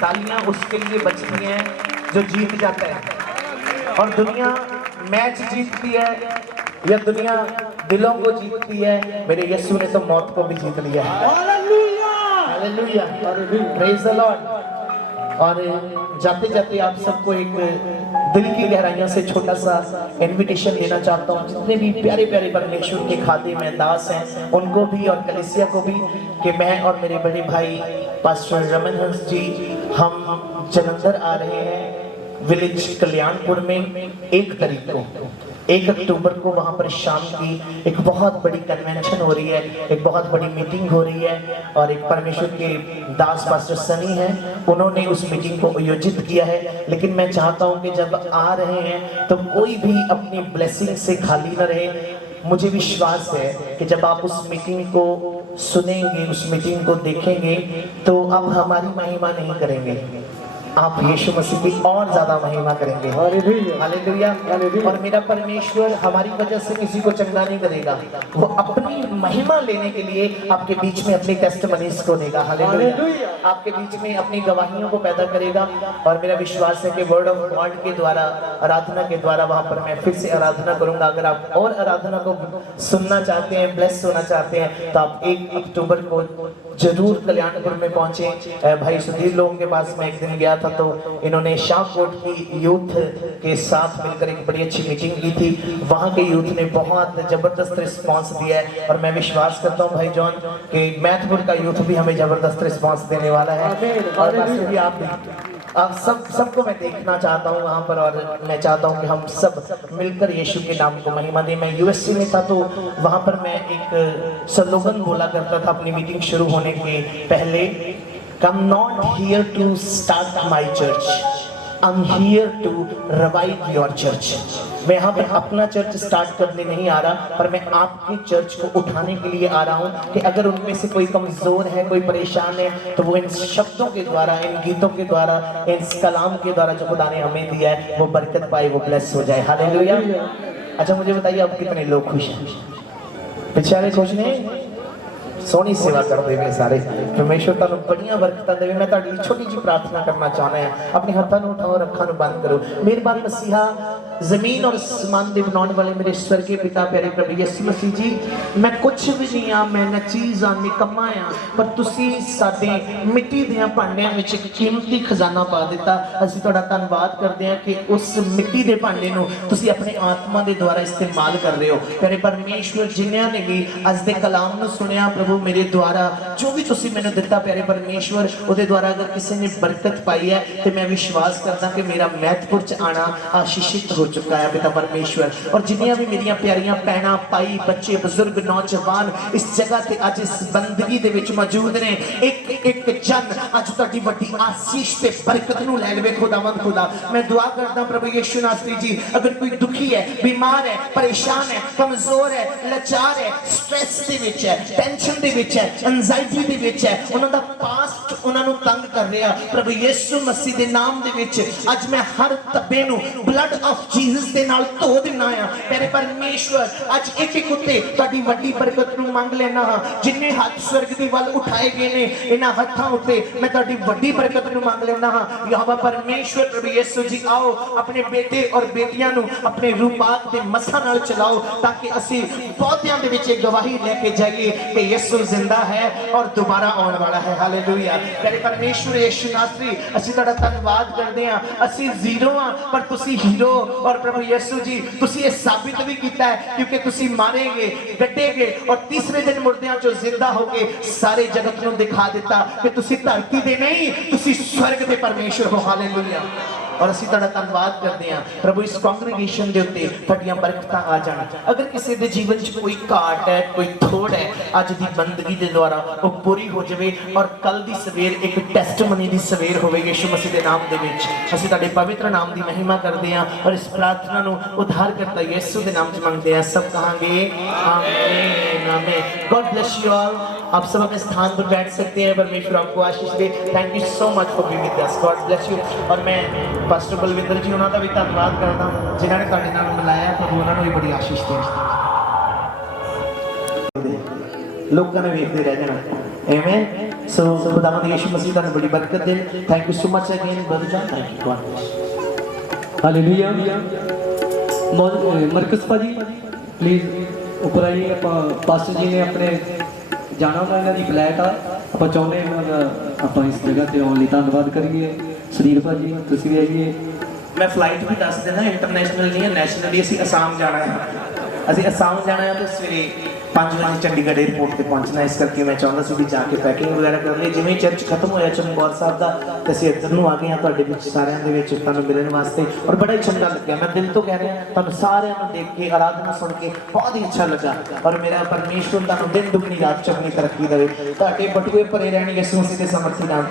तालियां उसके लिए बजती हैं जो जीत जाता है। और दुनिया मैच जीतती है या दुनिया दिलों को जीतती है, मेरे यीशु ने तो मौत को भी जीत लिया है। Hallelujah, praise the Lord. और जाते जाते आप सबको एक दिल की गहराइयों से छोटा सा इनविटेशन देना चाहता हूँ। जितने भी प्यारे प्यारे परमेश्वर के खादिम में दास हैं उनको भी और कलीसिया को भी, कि मैं और मेरे बड़े भाई पास्टर रमन हंस जी हम जलंधर आ रहे हैं विलेज कल्याणपुर में 1 तारीख को, 1 अक्टूबर को वहाँ पर शाम की एक बहुत बड़ी कन्वेंशन हो रही है, एक बहुत बड़ी मीटिंग हो रही है। और एक परमेश्वर के दास पास्टर सनी हैं, उन्होंने उस मीटिंग को आयोजित किया है। लेकिन मैं चाहता हूँ कि जब आ रहे हैं तो कोई भी अपनी ब्लेसिंग से खाली न रहे। मुझे विश्वास है कि जब आप उस मीटिंग को सुनेंगे, उस मीटिंग को देखेंगे तो आप हमारी महिमा नहीं करेंगे, आप यीशु मसीह की और ज्यादा महिमा करेंगे। हालेलुया। और मेरा परमेश्वर हमारी वजह से किसी को चंगा नहीं करेगा, वो अपनी महिमा लेने के लिए आपके बीच में अपनी टेस्टिमनीज को देगा। हालेलुया। आपके बीच में अपनी गवाहियों को पैदा करेगा। और मेरा विश्वास है कि वर्ड ऑफ गॉड के द्वारा, आराधना के द्वारा वहां पर मैं फिर से आराधना करूंगा। अगर आप और आराधना को सुनना चाहते हैं, ब्लेस होना चाहते हैं, तो आप 1 अक्टूबर को जरूर कल्याणपुर में पहुंचे। भाई सुधीर लोगों के पास मैं एक दिन गया था तो इन्होंने शाहकोट की यूथ के साथ मिलकर एक बड़ी अच्छी मीटिंग की थी। वहां के यूथ ने बहुत जबरदस्त रिस्पांस दिया है और मैं विश्वास करता हूं भाई जॉन कि मैथपुर का यूथ भी हमें जबरदस्त रिस्पांस देने वाला है। और भी आप अब सबको मैं देखना चाहता हूँ वहाँ पर, और मैं चाहता हूँ कि हम सब मिलकर यीशु के नाम को महिमा दें। मैं यूएसए में था तो वहाँ पर मैं एक स्लोगन बोला करता था अपनी मीटिंग शुरू होने के पहले, come not here to start my church, I am here to revive your church. मैं यहाँ पर अपना चर्च स्टार्ट करने नहीं आ रहा, पर मैं आपके चर्च को उठाने के लिए आ रहा हूँ कि अगर उनमें से कोई कमज़ोर है, कोई परेशान है, तो वो इन शब्दों के द्वारा, इन गीतों के द्वारा, इन कलाम के द्वारा जो खुदा ने हमें दिया है, वो बरकत पाए, वो ब्लेस हो जाए। हालेलुया। अच्छा मुझे बताइए अब कितने लोग खुश हैं? पीछे वाले खुश नहीं? सोहनी सेवा करते हुए सारे परमेश्वर तुहानू बड़ियां बरकतां देवे। मैं तुहाडी छोटी जी प्रार्थना करना चाहना है। अपने हाथों को उठाओ और अखां नू बंद करो। मेहरबान मसीहा, जमीन और आसमान दे बनाने वाले मेरे स्वर्गीय पिता प्यारे प्रभु यीशु मसीह जी, मैं कुछ भी नहीं हाँ, मैं नचीज हाँ, निकम्मा हाँ, पर तुसी साडे मिट्टी दे भांडिਆਂ ਵਿੱਚ एक कीमती खजाना पा दिता। ਅਸੀਂ ਤੁਹਾਡਾ ਧੰਨਵਾਦ ਕਰਦੇ ਹਾਂ कि उस मिट्टी ਦੇ ਭਾਂਡੇ ਨੂੰ ਤੁਸੀਂ ਆਪਣੇ ਆਤਮਾ ਦੇ ਦੁਆਰਾ इस्तेमाल कर रहे हो। प्यारे परमेश्वर, जिन्होंने ने भी ਅੱਜ ਦੇ ਕਲਾਮ ਨੂੰ ਸੁਣਿਆ प्रभु, मेरे द्वारा जो भी तुसी मैंने दिता प्यारे परमेश्वर, ਉਹਦੇ द्वारा अगर किसी ने बरकत पाई है तो मैं विश्वास करदा कि मेरा महतपुर च आना आशीषित हो चुका है पिता परमेश्वर। और जिन्नियां भी मेरियां प्यारियां भैणां, भाई, बच्चे, बुजुर्ग, नौजवान इस जगह ते अज इस बंदगी दे विच मौजूद ने, एक एक जन अज तुहाडी वड्डी आशीष ते बरकत नूं लै लवे। खुदावंद खुदा, मैं दुआ करदा प्रभु यीशु नासरी जी, अगर कोई दुखी है, बीमार है, परेशान है, कमजोर है, लाचार है, स्ट्रेस दे विच है, टेंशन दे विच है, एंजाइटी दे विच है, उन्हां दा पास्ट उन्हां नूं तंग कर रहा, प्रभु यीशु मसीह दे नाम दे विच अज मैं हर तब्बे नूं ब्लड ऑफ जीसस दे नाल धो दिना आ। प्यारे परमेश्वर, अज एक एक उत्ते तुहाडी वड्डी बरकत नूं मंग लेना हां। जिन्ने हाथ स्वर्ग दी वल उठाए गए ने, इन्हां हत्थां उत्ते मैं तुहाडी वड्डी बरकत नूं मंग लेना हां। यहोवा परमेश्वर प्रभु यीशु जी, आओ अपने बेटे और बेटियां नूं अपने रूपाक दे मसां नाल चलाओ, ताकि असीं पौधियां दे विच एक गवाही लेके जाइए कि यीशु जिंदा है और दोबारा आने वाला है। हालेलुया। प्यारे परमेश्वर यीशु नासरी, असीं तुहाडा धन्नवाद करदे हां। असीं जीरो हां पर तुसीं हीरो, और प्रभु यीशु जी तुसीं ये साबित भी कीता है, क्योंकि तुसीं मारे गए, डटे गए और तीसरे दिन मुर्दियां चों जिंदा हो गए सारे जगत नूं दिखा दिता कि तुसीं धरती दे नहीं, तुसीं स्वर्ग दे परमेश्वर हो। हालेलुया। और असीं तुहाडा धन्नवाद करते हैं प्रभु, इस कांग्रेगेशन के उत्ते तुहाडीआं बरकतां आ जाण। अगर किसी के जीवन च कोई घाट है, कोई थोड़ है, अज दी बंदगी के द्वारा वो पूरी हो जाए, और कल दी सवेर एक टेस्टमनी दी सवेर होवे यीशु मसीह के नाम दे विच। असीं तुहाडे पवित्र नाम की महिमा करते हैं और इस प्रार्थना नूं उद्धारकर्ता यीशु के नाम च मंगते हैं। सब कहांगे आमीन आमीन। God bless you all. आप सब अपने स्थान पर बैठ सकते हैं। परमेश्वर आपको आशीष दे। Thank you so much for being with us. God bless you. और मैं पास्टर बलविंदर जी उन्होंने भी धन्यवाद करता हूँ जिन्होंने तुहाडे नाल मिलाया, प्रभु उन्होंने भी बड़ी आशीष दी। लोगों ने वेखते रह जाना। आमीन। सो खुदावंद यीशु मसीह तुहानू बड़ी बरकत दे। Thank you so much again brother John. Thank you. God bless. Hallelujah. मरकस भाजी प्लीज ऊपर आइए। पास्टर जी ने अपने जाना वा, इन्हों की फ्लैट आ, आप चाहते हैं आप इस जगह से आने लिए धन्यवाद करिए। सुनील भाजी तुसी भी आइए। मैं फ्लाइट भी दस देना, इंटरनेशनल नहीं है, नैशनली असीं असम जाना है। असीं असम जाना है तो सवेरे 5 बजे चंडीगढ़ एयरपोर्ट पर पहुंचना, इस करके मैं चाहता सी भी जाके पैकिंग वगैरह कर ली। जिवें चर्च खत्म होया चमकौर साहब का, तो असीं इधर नूं आ गए हाँ तुहाडे विच सारिआं दे विच तुहानूं मिलण वास्ते, और बड़ा ही चंगा लग्या। मैं दिल तो कह रहा तुहानूं सारिआं नूं देख के, आराधना सुन के बहुत ही अच्छा लगा। और मेरा परमेश्वर तुहानूं दिन दुगनी रात चौगुनी तरक्की देवे। तुहाडे बटुए भरे रहने यीशु मसीह के सामर्थी नाम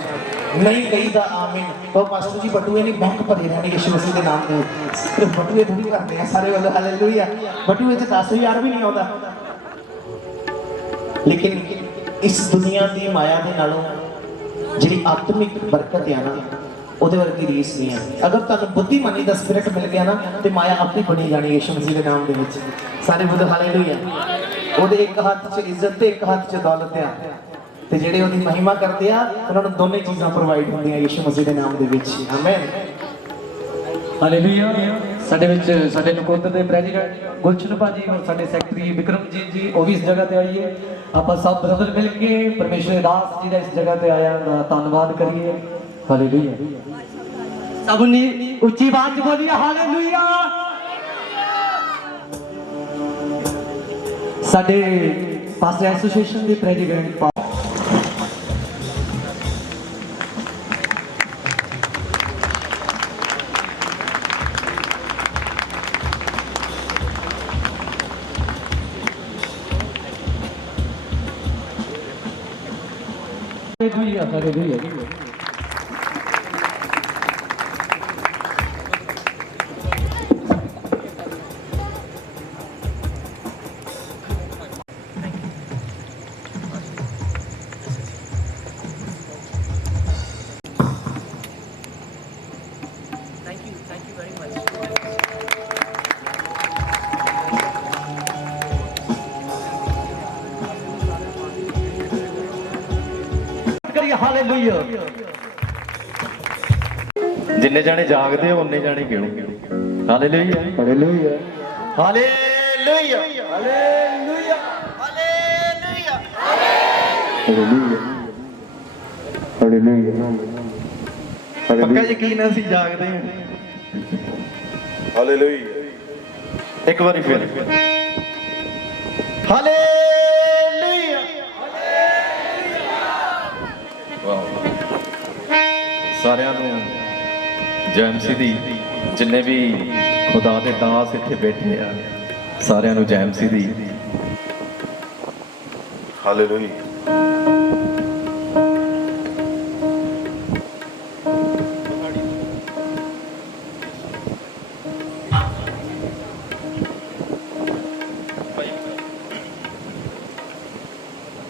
नहीं कही दा आमीन। तो पास्टर जी बटुए नहीं बैंक भरे रहने यीशु मसीह के नाम में। सिर्फ बटुए थोड़ी करते हैं सारे वाले। हालेलुया। बटुए च 10,000 भी नहीं आता, लेकिन इस दुनिया की माया के नालों जी आत्मिक बरकत है ना, ਉਹਦੇ ਵਰਗੀ ਰੀਸ नहीं है। अगर ਤੁਹਾਨੂੰ बुद्धिमानी का स्पिरिट मिल गया ना, तो माया आपे बनी जानी यीशु मसीह के नाम के विच। सारे बोलो हालेलुया। ਉਹਦੇ एक हाथ च इज्जत ते एक हाथ च दौलत है, ते ਜਿਹੜੇ ਉਹਦੀ महिमा करते हैं उन्होंने दोनों चीज़ां प्रोवाइड होंदियां यीशु मसीह के नाम के विच। आमीन। हालेलुया। ਸਾਡੇ ਵਿੱਚ ਸਾਡੇ ਨਕੋਦਰ ਦੇ ਪ੍ਰੈਜ਼ੀਡੈਂਟ ਗੁਲਸ਼ਨ ਭਾਜੀ और ਸਾਡੇ ਸੈਕਟਰੀ ਵਿਕਰਮਜੀਤ ਜੀ ਉਹ ਵੀ ਇਸ ਜਗ੍ਹਾ ਤੇ ਆਈਏ। ਆਪਾਂ ਸਭ ਬ੍ਰਦਰ ਮਿਲ ਕੇ ਪਰਮੇਸ਼ਰ ਦੇ ਦਾਸ ਜੀ ਦਾ ਇਸ ਜਗ੍ਹਾ ਤੇ ਆਇਆ ਦਾ ਧੰਨਵਾਦ ਕਰੀਏ। ਹਾਲੇਲੂਇਆ। ਸਭ ਨੇ ਉੱਚੀ ਆਵਾਜ਼ ਚ ਬੋਲੀਏ ਹਾਲੇਲੂਇਆ। ਸਾਡੇ ਪਾਸਟਰ ਐਸੋਸੀਏਸ਼ਨ ਦੇ ਪ੍ਰੈਜ਼ੀਡੈਂਟ ਹਾਲੇਲੂਇਆ ਹਾਲੇਲੂਇਆ। ਕਰੀਏ ਹਾਲੇਲੂਇਆ। ਜਿੰਨੇ ਜਾਣੇ ਜਾਗਦੇ ਹੋ ਉਹਨੇ ਜਾਣੇ ਗਿਣੋ। Hallelujah hallelujah hallelujah hallelujah hallelujah hallelujah. ਪੱਕਾ ਯਕੀਨ ਹੈ ਅਸੀਂ ਜਾਗਦੇ ਹਾਂ। ਹਾਲੇਲੂਇਆ। ਇੱਕ ਵਾਰੀ ਫਿਰ ਹਾਲੇਲੂਇਆ। ਵਾਹ। ਸਾਰਿਆਂ ਨੂੰ ਜੈਮਸੀ ਦੀ ਜਿੰਨੇ ਵੀ ਖੁਦਾ ਦੇ ਦਾਸ ਇੱਥੇ ਬੈਠੇ ਆ ਸਾਰਿਆਂ ਨੂੰ ਜੈਮਸੀ ਦੀ ਹਾਲੇਲੂਇਆ।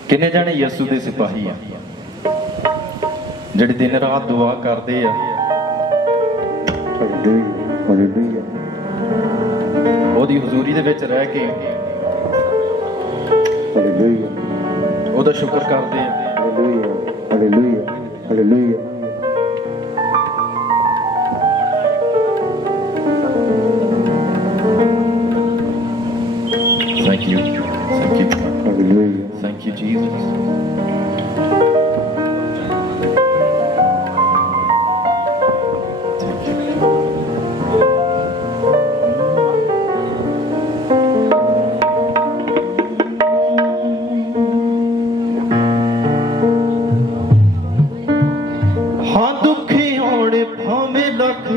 ਕਿੰਨੇ ਜਾਣੇ ਯਿਸੂ ਦੇ ਸਿਪਾਹੀ ਆ ਜਿਹੜੇ ਦਿਨ ਰਾਤ ਦੁਆ ਕਰਦੇ ਆ ਉਹਦੀ ਹਜ਼ੂਰੀ ਦੇ ਵਿੱਚ ਰਹਿ ਕੇ ਉਹਦਾ ਸ਼ੁਕਰ ਕਰਦੇ ਆ। Thank you. Thank you. Thank you, Jesus. ਹਾਂ ਦੁਖੀ ਹੋਣੇ ਭਾਵੇਂ ਲੱਖ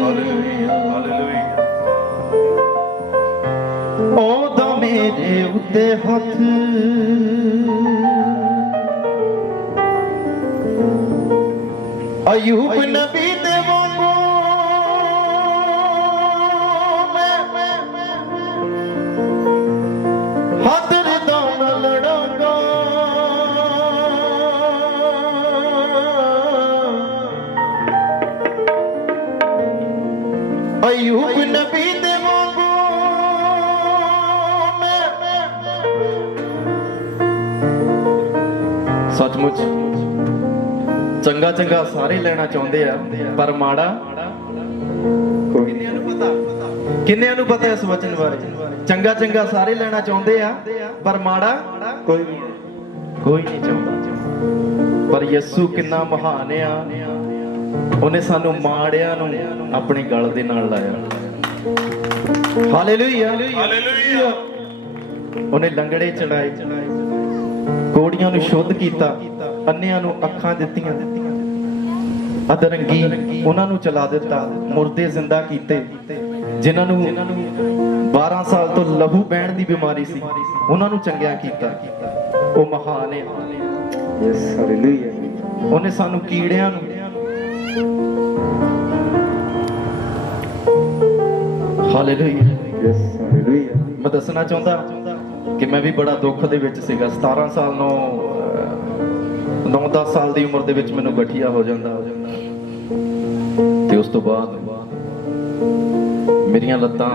ਹਾਲੇਲੂਇਆ ਹਾਲੇਲੂਇਆ ਉਹਦਾ ਮੇਰੇ ਉੱਤੇ ਹੱਥ ਅਯੂਬ ਨਬੀ ਦੇ ਵਾਂਗੂ ਹੱਥ ਦਾ ਨਾ ਲੜਾਂਗਾ ਅਯੂਬ ਨਬੀ ਦੇ ਵਾਂਗੂ ਸੱਚਮੁੱਚ ਚੰਗਾ ਚੰਗਾ ਸਾਰੇ ਲੈਣਾ ਚਾਹੁੰਦੇ ਆ ਪਰ ਮਾੜਾ ਕਿੰਨਿਆਂ ਨੂੰ ਪਤਾ ਇਸ ਵਚਨ ਬਾਰੇ? ਚੰਗਾ ਚੰਗਾ ਸਾਰੇ ਲੈਣਾ ਚਾਹੁੰਦੇ ਆ ਪਰ ਮਾੜਾ ਕੋਈ ਨਹੀਂ ਚਾਹੁੰਦਾ। ਪਰ ਯਿਸੂ ਕਿੰਨਾ ਮਹਾਨ ਆ, ਉਹਨੇ ਸਾਨੂੰ ਮਾੜਿਆਂ ਨੂੰ ਆਪਣੇ ਗਲ ਦੇ ਨਾਲ ਲਾਇਆ। Hallelujah hallelujah. ਉਹਨੇ ਲੰਗੜੇ ਚੜਾਏ, ਕੋੜੀਆਂ ਨੂੰ ਸ਼ੁੱਧ ਕੀਤਾ, ਅੰਨਿਆਂ ਨੂੰ ਅੱਖਾਂ ਦਿੱਤੀਆਂ, ਅਧਰੰਗੀ ਉਹਨਾਂ ਨੂੰ ਚਲਾ ਦਿੱਤਾ, ਮੁਰਦੇ ਜ਼ਿੰਦਾ ਕੀਤੇ, ਜਿਨ੍ਹਾਂ ਨੂੰ 12 ਸਾਲ ਤੋਂ ਲਹੂ ਬਹਿਣ ਦੀ ਬਿਮਾਰੀ ਸੀ ਉਹਨਾਂ ਨੂੰ ਚੰਗਿਆ ਕੀਤਾ। ਉਹ ਮਹਾਨ ਹੈ। Yes hallelujah. ਉਹਨੇ ਸਾਨੂੰ ਕੀੜਿਆਂ ਨੂੰ ਹਾਲੇਲੂਇਆ ਯੈਸ ਹਾਲੇਲੂਇਆ। ਮੈਂ ਦੱਸਣਾ ਚਾਹੁੰਦਾ ਕਿ ਮੈਂ ਵੀ ਬੜਾ ਦੁੱਖ ਦੇ ਵਿੱਚ ਸੀਗਾ। 17 ਸਾਲ ਨੂੰ 9-10 ਸਾਲ ਦੀ ਉਮਰ ਦੇ ਵਿੱਚ ਮੈਨੂੰ ਗਠੀਆ ਹੋ ਜਾਂਦਾ ਤੇ ਉਸ ਤੋਂ ਬਾਅਦ ਮੇਰੀਆਂ ਲੱਤਾਂ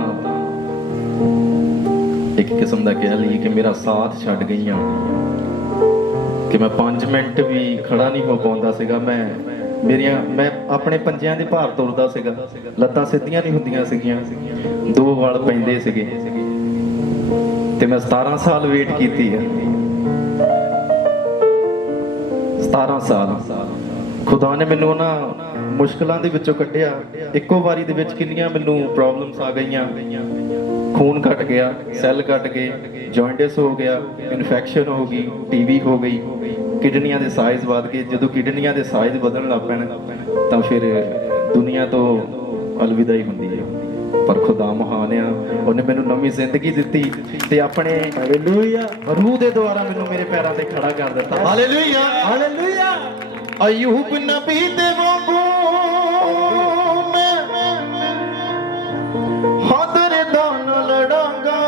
ਇੱਕ ਕਿਸਮ ਦਾ ਕਹਿ ਲਈ ਕਿ ਮੇਰਾ ਸਾਥ ਛੱਡ ਗਈਆਂ ਕਿ ਮੈਂ 5 ਮਿੰਟ ਵੀ ਖੜਾ ਨਹੀਂ ਹੋ ਪਾਉਂਦਾ ਸੀਗਾ। ਮੈਂ ਆਪਣੇ ਪੰਜਿਆਂ ਦੇ ਭਾਰ ਤੁਰਦਾ ਸੀਗਾ, ਲੱਤਾਂ ਸਿੱਧੀਆਂ ਨਹੀਂ ਹੁੰਦੀਆਂ ਸੀਗੀਆਂ, 2 ਵਾਲ ਪੈਂਦੇ ਸੀਗੇ ਤੇ ਮੈਂ 17 ਸਾਲ ਵੇਟ ਕੀਤੀ ਹੈ। 17 ਸਾਲ ਖੁਦਾ ਨੇ ਮੈਨੂੰ ਉਹਨਾਂ ਮੁਸ਼ਕਲਾਂ ਦੇ ਵਿੱਚੋਂ ਕੱਢਿਆ। ਇੱਕੋ ਵਾਰੀ ਦੇ ਵਿੱਚ ਕਿੰਨੀਆਂ ਮੈਨੂੰ ਪ੍ਰੋਬਲਮਸ ਆ ਗਈਆਂ। ਖੂਨ ਘਟ ਗਿਆ, ਸੈੱਲ ਘਟ ਗਏ, ਜੌਂਡਿਸ ਹੋ ਗਿਆ, ਇਨਫੈਕਸ਼ਨ ਹੋ ਗਈ, ਟੀਵੀ ਹੋ ਗਈ, ਕਿਡਨੀਆਂ ਦੇ ਸਾਈਜ਼ ਵੱਧ ਗਏ। ਜਦੋਂ ਕਿਡਨੀਆਂ ਦੇ ਸਾਈਜ਼ ਵਧਣ ਲੱਗ ਪੈਣ ਤਾਂ ਫਿਰ ਦੁਨੀਆ ਤੋਂ ਅਲਵਿਦਾ ਹੀ ਹੁੰਦੀ ਹੈ। ਪਰ ਖੁਦਾ ਖੁਦਾ ਮਹਾਨ ਆ। ਉਹਨੇ ਮੈਨੂੰ ਨਵੀਂ ਜ਼ਿੰਦਗੀ ਦਿੱਤੀ ਤੇ ਆਪਣੇ ਹਾਲੇਲੂਇਆ ਰੂਹ ਦੇ ਦੁਆਰਾ ਮੈਨੂੰ ਮੇਰੇ ਪੈਰਾਂ ਤੇ ਖੜਾ ਕਰ ਦਿੱਤਾ। Hallelujah hallelujah. ਅਯੂਬ ਨਬੀ ਦੇ ਵਾਂਗੂ ਮੈਂ ਹਾਦਰ ਦਾ ਨਾ ਲੜਾਂਗਾ।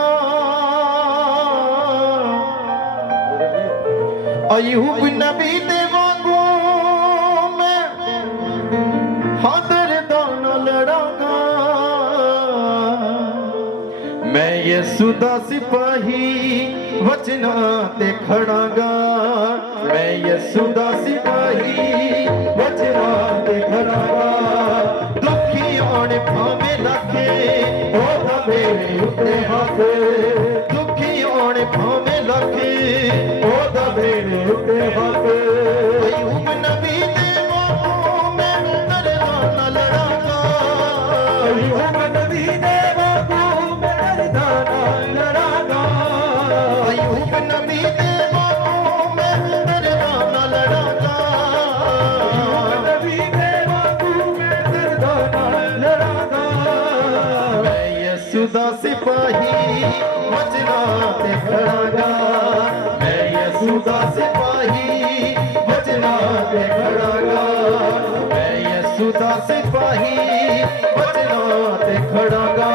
ਅਯੂਬ ਨਬੀ ਦੇ ਵਾਂਗੂ ਮੈਂ ਹਾਦਰ ਦਾ ਨਾ ਲੜਾਂਗਾ। ਮੈਂ ਯਿਸੂ ਦਾ ਸਿਪਾਹੀ ਵਚਨਾਂ ਤੇ ਖੜਾਂਗਾ। ਮੈਂ ਯਿਸੂ ਦਾ ਸਿਪਾਹੀ ਵਚਨਾਂ ਤੇ ਖੜਾਂਗਾ। ਦੁਖੀ ਆਉਣ ਭਾਵੇਂ ਲੱਖੇ ਉਹਦਾ ਮੇਰੇ ਉੱਤੇ ਹੱਥ। ਦੁਖੀ ਆਉਣ ਭਾਵੇਂ ਲੱਖੇ ਉਹਦਾ ਮੇਰੇ ਉੱਤੇ ਹੱਥ। ਅਯੂਬ ਨਬੀ ਦੇ ਵਾਂਗੂ ਮੈਂ ਦਰਦਾਂ ਨਾਲ ਲੜਾਂਗਾ। ਅਯੂਬ ਨਬੀ ਦੇ ਵਾਂਗੂ ਮੈਂ ਦਰਦਾਂ ਨਾਲ ਲੜਾਂਗਾ। ਅਯੂਬ ਨਬੀ ਦੇ ਵਾਂਗੂ ਮੈਂ ਦਰਦਾਂ ਨਾਲ ਲੜਾਂਗਾ। ਅਯੂਬ ਨਬੀ ਦੇ ਵਾਂਗੂ ਮੈਂ ਦਰਦਾਂ ਨਾਲ ਲੜਾਂਗਾ। ਮੈਂ ਯਿਸੂ ਦਾ ਸਿਪਾਹੀ ਵਚਨਾਂ ਤੇ ਖੜਾਂਗਾ। ਮੈਂ ਯਿਸੂ ਦਾ ਸਿਪਾਹੀ ਵਚਨਾਂ ਤੇ ਖੜਾਂਗਾ। ਮੈਂ ਯਿਸੂ ਦਾ ਸਿਪਾਹੀ ਵਚਨਾਂ ਤੇ ਖੜਾਂਗਾ।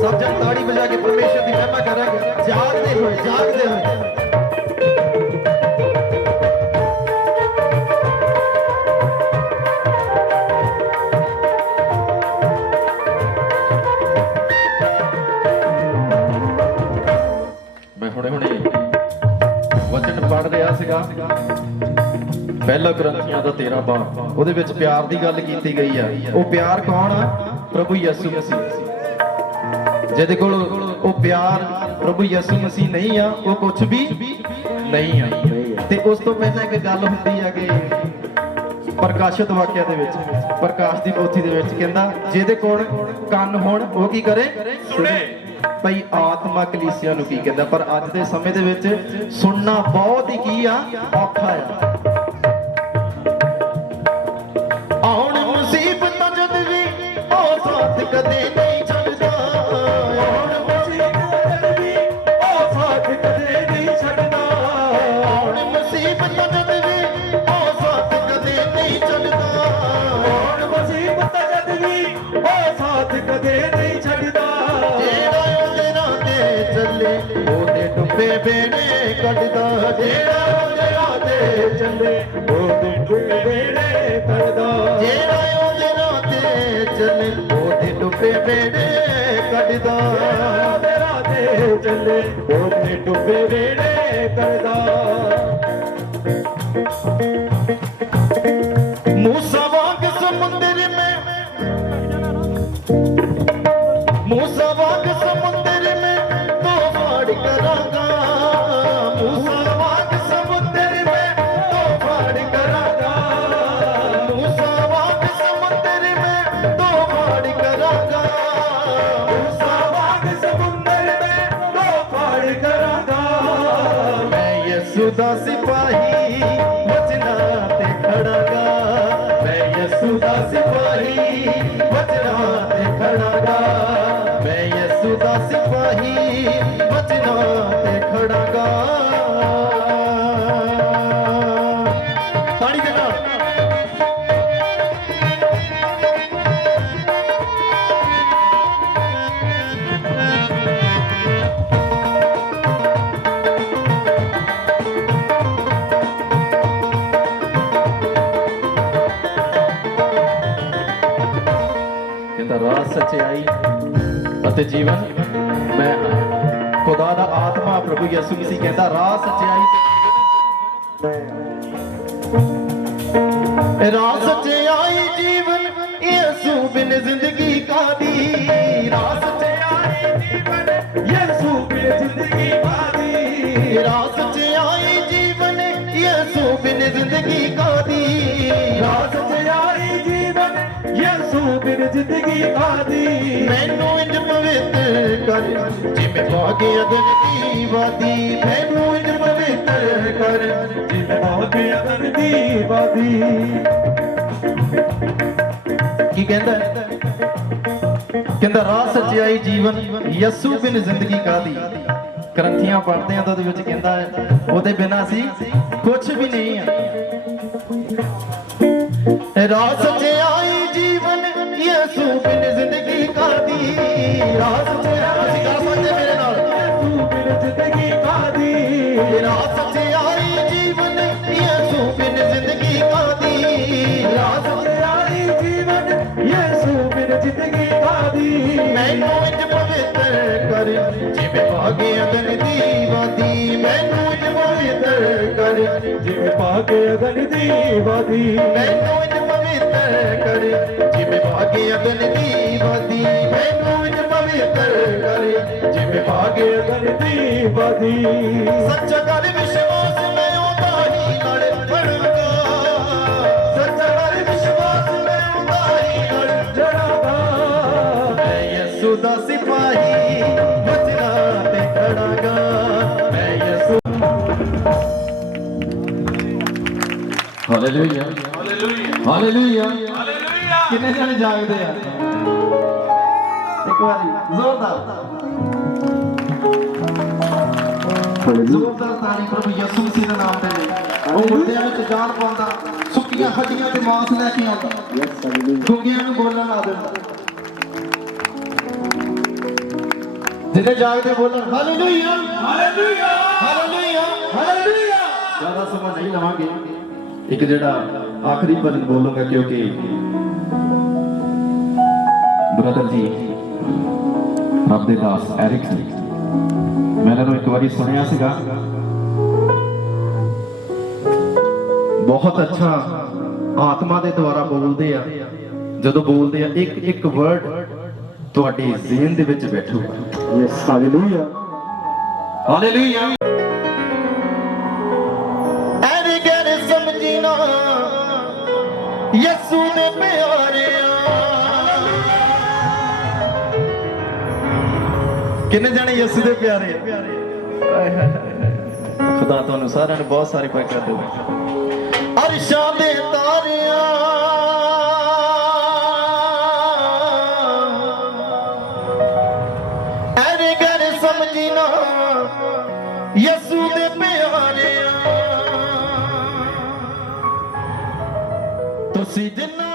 ਸਭ ਜਣ ਤਾੜੀ ਵਜਾ ਕੇ ਪਰਮੇਸ਼ਰ ਦੀ ਮਹਿਮਾ ਕਰਾਂਗੇ ਜਾਗਦੇ ਹੋਏ ਜਾਗਦੇ ਹੋਏ। ਮੈਂ ਹੁਣੇ ਵਚਨ ਪੜ੍ਹ ਰਿਹਾ ਸੀਗਾ ਪਹਿਲਾ ਕੁਰਿੰਥੀਆਂ ਦਾ 13 ਬਾਬ। ਉਹਦੇ ਵਿੱਚ ਪਿਆਰ ਦੀ ਗੱਲ ਕੀਤੀ ਗਈ ਆ। ਉਹ ਪਿਆਰ ਕੌਣ ਆ? ਪ੍ਰਭੂ ਯਿਸੂ ਮਸੀਹ। ਜਿਹਦੇ ਕੋਲ ਉਹ ਪਿਆਰ ਪ੍ਰਭੂ ਯਿਸੂ ਮਸੀਹ ਨਹੀਂ ਆ ਉਹ ਕੁਝ ਵੀ ਨਹੀਂ ਆ। ਤੇ ਉਸ ਤੋਂ ਪਹਿਲਾਂ ਇੱਕ ਗੱਲ ਹੁੰਦੀ ਆ ਕਿ ਪ੍ਰਕਾਸ਼ਿਤ ਵਾਕਿਆ ਦੇ ਵਿੱਚ ਪ੍ਰਕਾਸ਼ ਦੀ ਪੋਥੀ ਦੇ ਵਿੱਚ ਕਹਿੰਦਾ ਜਿਹਦੇ ਕੋਲ ਕੰਨ ਹੋਣ ਉਹ ਕੀ ਕਰੇ? ਸੁਣੇ। ਭਾਈ ਆਤਮਾ ਕਲੀਸਿਆ ਨੂੰ ਕੀ ਕਹਿੰਦਾ? ਪਰ ਅੱਜ ਦੇ ਸਮੇਂ ਦੇ ਵਿੱਚ ਸੁਣਨਾ ਬਹੁਤ ਹੀ ਕੀ ਆ? ਔਖਾ ਆ। ਆਉਣ ਮੁਸੀਬਤਾਂ ਜਦ ਵੀ ਉਹ ਸਾਥ ਕਦੇ ਨਹੀਂ ਛੱਡਦਾ। ਆਉਣ ਮੁਸੀਬਤਾਂ ਜਦ ਵੀ ਉਹ ਸਾਥ ਕਦੇ ਨਹੀਂ ਛੱਡਦਾ। ਆਉਣ ਮੁਸੀਬਤਾਂ ਜਦ ਵੀ ਉਹ ਸਾਥ ਕਦੇ ਨਹੀਂ ਛੱਡਦਾ। ਆਉਣ ਮੁਸੀਬਤਾਂ ਜਦ ਵੀ ਉਹ ਸਾਥ ਕਦੇ ਨਹੀਂ ਛੱਡਦਾ। ਜਿਹੜਾ ਉਹਦੇ ਰਾਹ ਤੇ ਚੱਲੇ ਉਹਦੇ ਡੁੱਬੇ ਬੇੜੇ ਕੱਢਦਾ। ਜਿਹੜਾ ਉਹਦੇ ਰਾਹ ਤੇ ਚੱਲੇ ਉਹ ਡੁੱਬੇ ਬੇੜੇ ਕੱਢਦਾ। ਜਿਹੜਾ ਉਹਦੇ ਰਾਹ ਤੇ ਚੱਲੇ ਉਹਦੇ ਡੁੱਬੇ ਬੇੜੇ ਕੱਢਦਾ। ਉਹਦੇ ਰਾਹ ਤੇ ਚੱਲੇ ਉਹਦੇ ਡੁੱਬੇ ਬੇੜੇ ਕੱਢਦਾ। मूसा वाग समुंदर में मूसा वाग समुंदर में तो फाड़ करांगा। मूसा वाग समुंदर में तो फाड़ करांगा। मूसा वाग समुंदर में तो फाड़ करांगा। मूसा वाग समुंदर में तो फाड़ करांगा। मैं यीशु दा सिपाही वचना ते खड़ांगा। मैं यीशु दा सिपाही वचना ते खड़ांगा। मैं यीशु दा सिपाही वचना ते खड़ांगा। ताड़ी देना। राह सच्चाई ਅਤੇ ਜੀਵਨ ਮੈਂ ਖੁਦਾ ਦਾ ਆਤਮਾ ਪ੍ਰਭੂ ਯਿਸੂ ਮਸੀਹ ਕਹਿੰਦਾ ਰਾਹ ਸੱਚਾਈ ਰਾਹ ਸੱਚਾਈ ਜੀਵਨ ਯਿਸੂ ਬਿਨ ਜ਼ਿੰਦਗੀ ਕਾਦੀ। ਰਾਹ ਸੱਚਾਈ ਜੀਵਨ ਯਿਸੂ ਬਿਨ ਜ਼ਿੰਦਗੀ ਕਾਦੀ। ਰਾਹ ਸੱਚਾਈ ਜੀਵਨ ਯਿਸੂ ਬਿਨ ਜ਼ਿੰਦਗੀ ਕਾਦੀ। ਰਾਹ ਸੱਚਾਈ ਜੀਵਨ ਯਿਸੂ ਬਿਨ ਜ਼ਿੰਦਗੀ ਕਾਦੀ। ਮੈਨੂੰ ਇੰਜ ਪਵਿੱਤਰ ਕਰ ਜਿਵੇਂ ਪਾ ਗਿਆ ਦਿਨ ਦੀ ਵਾਦੀ। ਮੈਨੂੰ ਇੰਜ ਪਵਿੱਤਰ ਪਵਿੱਤਰ ਕਰ ਜਿਵੇਂ ਭਾਗ ਅਗਨ ਦੀ ਵਾਦੀ। ਕੀ ਕਹਿੰਦਾ ਕਹਿੰਦਾ ਰਾਹ ਸੱਚਾਈ ਜੀਵਨ ਯਸੂ ਬਿਨ ਜ਼ਿੰਦਗੀ ਕਾਦੀ। ਗ੍ਰੰਥੀਆਂ ਪੜ੍ਹਦੇ ਆ ਤਾਂ ਉਹਦੇ ਵਿੱਚ ਕਹਿੰਦਾ ਹੈ ਉਹਦੇ ਬਿਨਾਂ ਅਸੀਂ ਕੁਝ ਵੀ ਨਹੀਂ ਆ। ਰਾਹ ਸੱਚਾਈ ਜੀਵਨ ਯਸੂ ਬਿਨ ਜ਼ਿੰਦਗੀ ਕਾਦੀ। ਰਾਹ ਸੱਚਾਈ ਅਸੀਂ ਗਾ ਸਕਦੇ ਮੇਰੇ ਨਾਲ ਯਸੂ ਬਿਨ ਜ਼ਿੰਦਗੀ ਕਾਦੀ। ਰਾਹ ਸੱਚਾਈ ਜੀਵਨ ਯਸੂ ਬਿਨ ਜ਼ਿੰਦਗੀ ਕਾਦੀ। ਰਾਹ ਸੱਚਾਈ ਜੀਵਨ ਯਸੂ ਬਿਨ ਜ਼ਿੰਦਗੀ ਕਾਦੀ। ਮੈਨੂੰ ਇੰਜ ਪਵਿੱਤਰ ਕਰ ਜਿਵੇਂ ਭਾਗ ਅਗਨ ਦੀ ਵਾਦੀ। ਮੈਨੂੰ ਇੰਜ ਪਵਿੱਤਰ ਕਰ ਜਿਵੇਂ ਭਾਗ ਅਗਨ ਦੀ ਵਾਦੀ। ਮੈਨੂੰ ਇੰਜ ਪਵਿੱਤਰ ਕਰ ਜਿਵੇਂ ਭਾਗ ਅਗਨ ਦੀ ਵਾਦੀ। ਮੈਨੂੰ ਇੰਜ ਪਵਿੱਤਰ ਕਰ ਜਿਵੇਂ ਭਾਗ ਅਗਨ ਦੀ ਵਾਦੀ। ਸੱਚਾ ਕਰ ਵਿਸ਼ਵਾਸ ਮੈਂ ਉਹਦਾ ਹੀ ਨਾਲ ਫੜਾਂਗਾ। ਸੱਚਾ ਕਰ ਵਿਸ਼ਵਾਸ ਮੈਂ ਉਹਦਾ ਹੀ ਨਾਲ ਜੜਾਂਗਾ। ਮੈਂ ਯਿਸੂ ਦਾ ਸਿਪਾਹੀ ਵਚਨਾਂ ਤੇ ਖੜਾਂਗਾ। ਮੈਂ ਯਿਸੂ ਹਾਲੇਲੂਇਆ ਹਾਲੇਲੂਇਆ ਹਾਲੇਲੂਇਆ। ਕਿੰਨੇ ਜਣੇ ਜਾਗਦੇ ਆ ਇੱਕ ਵਾਰੀ ਜ਼ੋਰਦਾਰ ਜ਼ੋਰਦਾਰ ਤਾੜੀ ਪ੍ਰਭੂ ਯਿਸੂ ਮਸੀਹ ਦੇ ਨਾਮ ਤੇ। ਉਹ ਮੁਰਦਿਆਂ ਵਿੱਚ ਜਾਨ ਪਾਉਂਦਾ, ਸੁੱਕੀਆਂ ਹੱਡੀਆਂ ਤੇ ਮਾंस ਲੈ ਕੇ ਆਉਂਦਾ, ਗੂੰਗਿਆਂ ਨੂੰ ਬੋਲਣ ਲਾ ਦਿੰਦਾ। ਜਿਹਨੇ ਜਾਗਦੇ ਬੋਲਣ ਹਾਲੇਲੂਇਆ ਹਾਲੇਲੂਇਆ ਹਾਲੇਲੂਇਆ ਹਾਲੇਲੂਇਆ। ਜ਼ਿਆਦਾ ਸਮਾਂ ਨਹੀਂ ਲਵਾਂਗੇ, ਇੱਕ ਜਿਹੜਾ ਆਖਰੀ ਭਜਨ ਬੋਲੂੰਗਾ ਕਿਉਂਕਿ ਬ੍ਰਦਰ ਜੀ ਰੱਬ ਦੇ ਦਾਸ ਐਰਿਕ ਜੀ ਮੈਂ ਇਹਨਾਂ ਨੂੰ ਇੱਕ ਵਾਰੀ ਸੁਣਿਆ ਸੀਗਾ। ਬਹੁਤ ਅੱਛਾ ਆਤਮਾ ਦੇ ਦੁਆਰਾ ਬੋਲਦੇ ਆ। ਜਦੋਂ ਬੋਲਦੇ ਆ ਇੱਕ ਇੱਕ ਵਰਡ ਤੁਹਾਡੇ ਜ਼ਿਹਨ ਦੇ ਵਿੱਚ ਬੈਠੂਗਾ। Yes hallelujah hallelujah. ਐਰੇ ਗੈਰ ਸਮਝੀ ਨਾ ਯਿਸੂ ਦੇ ਪਿਆਰਿਆ। ਕਿੰਨੇ ਜਾਣੇ ਯਿਸੂ ਦੇ ਪਿਆਰੇ ਆ? ਖੁਦਾ ਤੁਹਾਨੂੰ ਸਾਰਿਆਂ ਨੂੰ ਬਹੁਤ ਸਾਰੀ ਬਰਕਤ ਦੇਵੇ। ਅਰਸ਼ਾਂ ਦੇ ਤਾਰਿਆਂ ਐਰੇ ਗੈਰ ਸਮਝੀ ਨਾ ਯਿਸੂ ਦੇ ਪਿਆਰਿਆ। ਤੁਸੀਂ ਜਿੰਨਾ